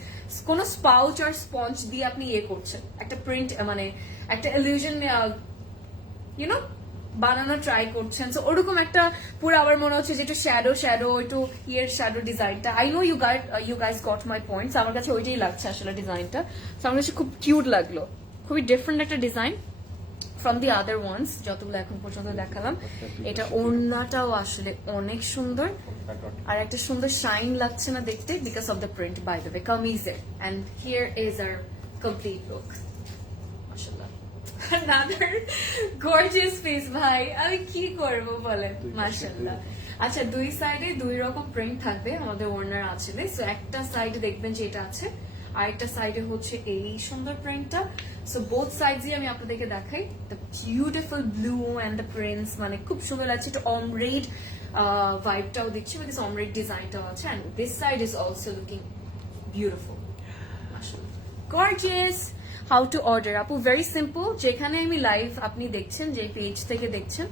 কোনো স্পাউচ আর স্পঞ্জ দিয়ে আপনি ইয়ে করছেন, একটা প্রিন্ট মানে একটা ইলিউশন ইউনো বানানো ট্রাই করছেন। সো ওরকম একটা পুরো আবার মনে হচ্ছে যে একটু শ্যাডো একটু ইয়ের শ্যাডো ডিজাইনটা। I know you guys got my points. আমার কাছে ওইটাই লাগছে আসলে ডিজাইনটা। সো আমার কাছে খুব কিউট লাগলো, খুবই ডিফারেন্ট একটা design from the other ones যতগুলো এখন পর্যন্ত দেখালাম। এটা ওড়নাটাও আসলে অনেক সুন্দর, আর একটা সুন্দর শাইন লাগছে না দেখতে, because of the print by the way কামিজের। And here is our complete look. মাশাআল্লাহ, another gorgeous piece ভাই, আমি কি করবো বলেন। মাশাআল্লাহ। আচ্ছা, দুই সাইডে দুই রকম প্রিন্ট থাকবে আমাদের ওড়নার আঁচলে। সো একটা সাইডে দেখবেন যে এটা আছে, আরেকটা সাইডে হচ্ছে এই সুন্দর প্রিন্টটা। সো বোথ সাইডসই আমি আপনাদেরকে দেখাই। The beautiful blue and the prints, মানে খুব সুন্দর লাগছে। একটু অমরেড ভাইবটাও দিচ্ছি, বিকজ অমরেড ডিজাইনটাও আছে। And this side is also looking beautiful. Gorgeous. How to order আপু, ভেরি সিম্পল। যেখানে আমি লাইভ আপনি দেখছেন, যে পেজ থেকে দেখছেন,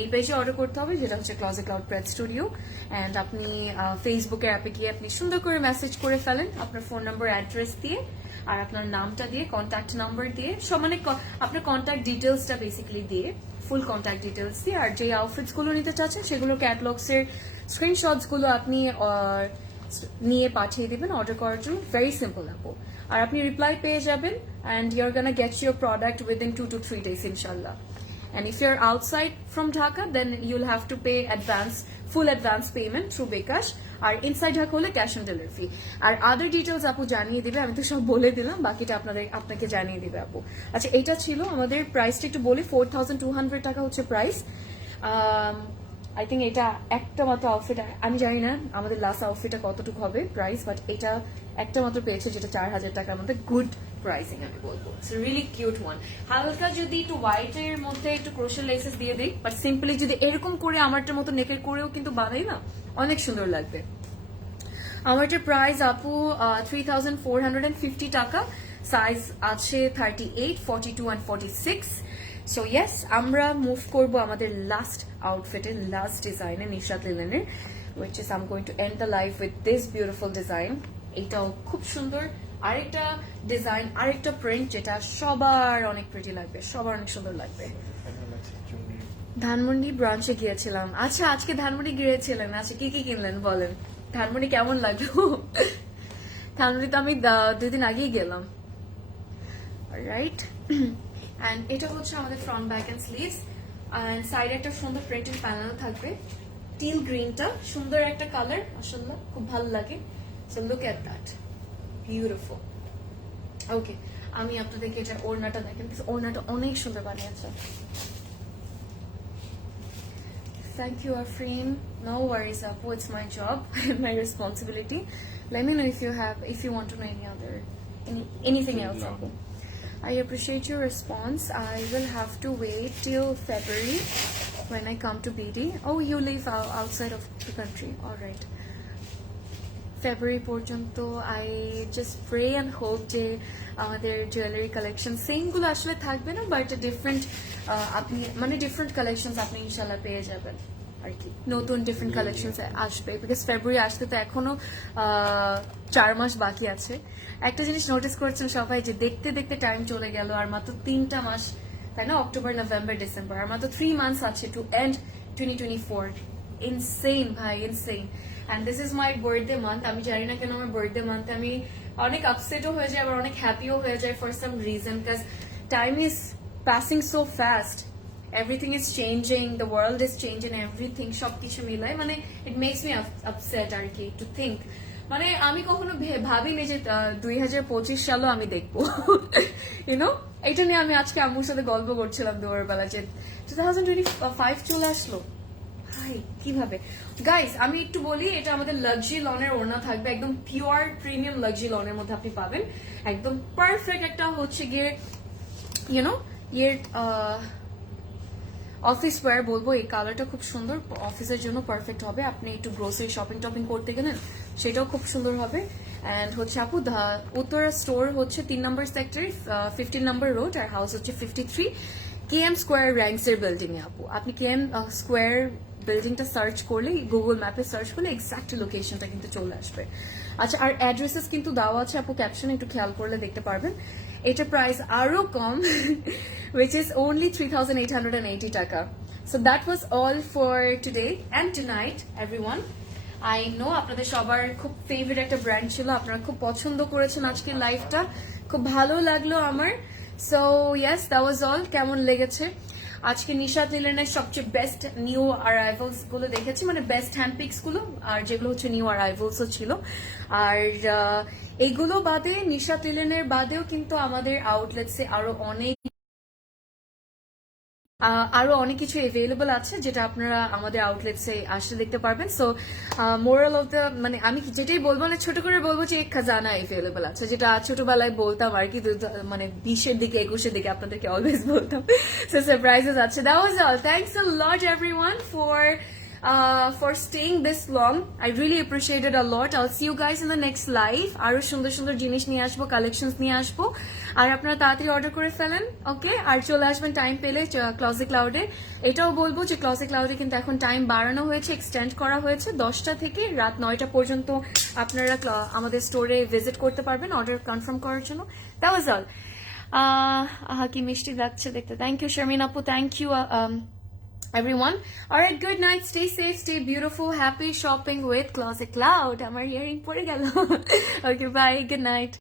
এই পেজে অর্ডার করতে হবে, যেটা হচ্ছে closet cloud prayed studio. And আপনি ফেসবুকের অ্যাপে গিয়ে আপনি সুন্দর করে মেসেজ করে ফেলেন আপনার ফোন নাম্বার, অ্যাড্রেস দিয়ে, আর আপনার নামটা দিয়ে, কন্ট্যাক্ট নাম্বার দিয়ে, সব মানে আপনার কন্ট্যাক্ট ডিটেলসটা বেসিক্যালি দিয়ে, ফুল কন্ট্যাক্ট ডিটেলস দিয়ে, আর যে আউটফিটস গুলো নিতে চাচ্ছেন সেগুলো ক্যাটলগস এর স্ক্রিনশটস গুলো আপনি নিয়ে পাঠিয়ে দিবেন অর্ডার করার জন্য। ভেরি সিম্পল আপু। আর আপনি রিপ্লাই পেয়ে যাবেন, and you're gonna get your product within 2 to 3 days ইনশাল্লাহ। And if you're outside from Dhaka, then you'll have to pay full advance payment through Bekash. আর ইনসাইড ঢাকা হলে ক্যাশ অন ডেলিভারি। আর other details আপু জানিয়ে দিবে, আমি তো সব বলে দিলাম, বাকিটা আপনাকে জানিয়ে দিবে আপু। আচ্ছা, এটা ছিল আমাদের প্রাইসটা একটু বলি। 4200 টাকা হচ্ছে প্রাইস। আই থিঙ্ক এটা একটা মাত্র আউটফিট, আমি জানি না আমাদের লাস্ট আউটফিটটা কতটুকু হবে প্রাইস, বাট এটা একটা মাত্র পেয়েছে, যেটা 4000 টাকার মধ্যে গুড প্রাইসিং আমি বলবো। It's really cute one. হালকা যদি একটু হোয়াইটের মধ্যে একটু ক্রোশাল লেসেস দিয়ে দিই, বাট সিম্পলি যদি এরকম করে আমারটার মতো নেকের করেও কিন্তু বানাই না, অনেক সুন্দর লাগবে। আমারটার প্রাইস আপু 3450 টাকা। সাইজ আছে 38, 42 and 46। সো ইয়েস, আমরা মুভ করব আমাদের লাস্ট আউটফিটের, লাস্ট ডিজাইনের, Nishat লিলেনের, which is I'm going to end the live with this beautiful design. এটাও খুব সুন্দর, আরেকটা ডিজাইন, আরেকটা প্রিন্ট, যেটা সবার অনেক প্রিটি লাগবে, সবার অনেক সুন্দর লাগবে। ধানমন্ডি ব্রাঞ্চে গিয়েছিলাম। আচ্ছা, আজকে ধানমন্ডি গিয়েছিলেন? আচ্ছা, কি কি কিনলেন বলেন? ধানমন্ডি কেমন লাগলো? ধানমন্ডি তো আমি 2 দিন আগেই গেলাম। রাইট। অ্যান্ড এটা হচ্ছে আমাদের front, back and sleeves. And সাইডে একটা সুন্দর প্রিন্টেড প্যানেল থাকবে। টিল গ্রিনটা সুন্দর একটা কালার, মাশাআল্লাহ খুব ভালো লাগে। So look at that, beautiful. Okay, আমি আপনাদেরকে এটা ওড়নাটা দেখেন, ওড়নাটা অনেক সুন্দর বানিয়েছে। Thank you, Afreen. No worries, Apu. It's my job and my responsibility. Let me know if you want to know anything else, Apu. I appreciate your response. I will have to wait till February when I come to BD. Oh, you live outside of the country. All right. February পর্যন্ত I just pray and hope যে আমাদের jewellery collection same গুলো আসলে থাকবে না, but different আপনি মানে different collections আপনি ইনশাল্লাহ পেয়ে যাবেন আর কি। নতুন ডিফারেন্ট কালেকশনস আসবে, বিকজ ফেব্রুয়ারি আসতে তো এখনো 4 মাস বাকি আছে। একটা জিনিস নোটিস করেছেন সবাই, যে দেখতে দেখতে টাইম চলে গেল, আর মাত্র 3টা মাস, তাই না? অক্টোবর, নভেম্বর, ডিসেম্বর, আর মাত্র 3 months আছে টু এন্ড 2024। ইনসেইন ভাই, insane. And this is my birthday month. আমি জানি না কেন আমার বার্থডে মান্থে আমি অনেক আপসেটও হয়ে যায়, আবার অনেক হ্যাপিও হয়ে যায় for some reason, because time is passing so fast, everything is changing, the world is changing, everything সবকিছু মিলাই মানে it makes me upset আর কি to think। মানে আমি কখনো ভাবিনি যে 2025 সালও আমি দেখবো, ইউনো। এটা নিয়ে আমি আজকে আম্মুর সাথে গল্প করছিলাম দুপুরবেলা, যে 2025 চলে আসলো ভাই কিভাবে গাইস আমি একটু বলি, এটা আমাদের লাক্সারি লনের ওড়না থাকবে, একদম পিওর প্রিমিয়াম লাক্সারি লনের মধ্যে আপনি পাবেন, একদম পারফেক্ট একটা হচ্ছে গিয়ে ইউনো ইয়ের অফিস ওয়্যার বলবো। এই কালারটা খুব সুন্দর, অফিসের জন্য পারফেক্ট হবে। আপনি একটু গ্রোসারি শপিং টপিং করতে গেলেন সেটাও খুব সুন্দর হবে। অ্যান্ড হচ্ছে আপু উত্তরা স্টোর হচ্ছে 3 নম্বর সেক্টরে 15 নম্বর রোড, আর হাউস হচ্ছে 53 কেএম স্কোয়ার র্যাঙ্কসের বিল্ডিং এ আপু। আপনি কেএম স্কোয়ার বিল্ডিংটা সার্চ করলে, গুগল ম্যাপে সার্চ করলে এক্সাক্ট লোকেশনটা কিন্তু চলে আসবে। আচ্ছা, আর অ্যাড্রেসেস কিন্তু দেওয়া আছে আপু ক্যাপশনে, একটু খেয়াল করলে দেখতে পারবেন। এটা প্রাইস আরো কম, which is only 3,880 টাকা. So that was all for today and tonight, everyone. I know আপনাদের সবার খুব ফেভারিট একটা ব্র্যান্ড ছিল, আপনারা খুব পছন্দ করেছেন আজকের লাইভটা, খুব ভালো লাগলো আমার। So yes, that was all. কেমন লেগেছে আজকে নিশাত লিলেনের সবচেয়ে বেস্ট নিউ অ্যারাইভালস গুলো দেখেছি, মানে বেস্ট হ্যান্ডপিক্স গুলো, আর যেগুলো হচ্ছে নিউ অ্যারাইভালসও ছিল। আর এইগুলো বাদে নিশাত লিলেনের বাদেও কিন্তু আমাদের আউটলেটসে আরো অনেক কিছু এভেলেবল আছে, যেটা আপনারা আমাদের আউটলেটসে আসলে দেখতে পারবেন। সো মোরাল অফ দ্য, মানে আমি যেটাই বলবো, মানে ছোট করে বলবো যে এক খাজানা এভেলেবল আছে, যেটা ছোটবেলায় বলতাম আর কি, মানে 20-এর দিকে 21-এর দিকে আপনাদেরকে অলওয়েজ বলতাম। সো সারপ্রাইজেস আছে। That was all. Thanks a lot everyone for staying this long. I really appreciate it a lot. I'll see you guys in the next live. আরো সুন্দর সুন্দর জিনিস নিয়ে আসবো, কালেকশনস নিয়ে আসবো, আর আপনারা তাড়াতাড়ি অর্ডার করে ফেলেন, ওকে? আর চলে আসবেন টাইম পেলে ক্লজেট ক্লাউডে। এটাও বলবো যে ক্লজেট ক্লাউডে কিন্তু এখন টাইম বাড়ানো হয়েছে, এক্সটেন্ড করা হয়েছে, 10টা থেকে রাত 9টা পর্যন্ত আপনারা আমাদের স্টোরে ভিজিট করতে পারবেন অর্ডার কনফার্ম করার জন্য। That was all. আহা কি মিষ্টি লাগছে দেখতে। থ্যাংক ইউ শারমিন আপু, thank you everyone. All right, good night, stay safe, stay beautiful, happy shopping with Closet Cloud. Amar hearing pore gelo. Okay, bye, good night.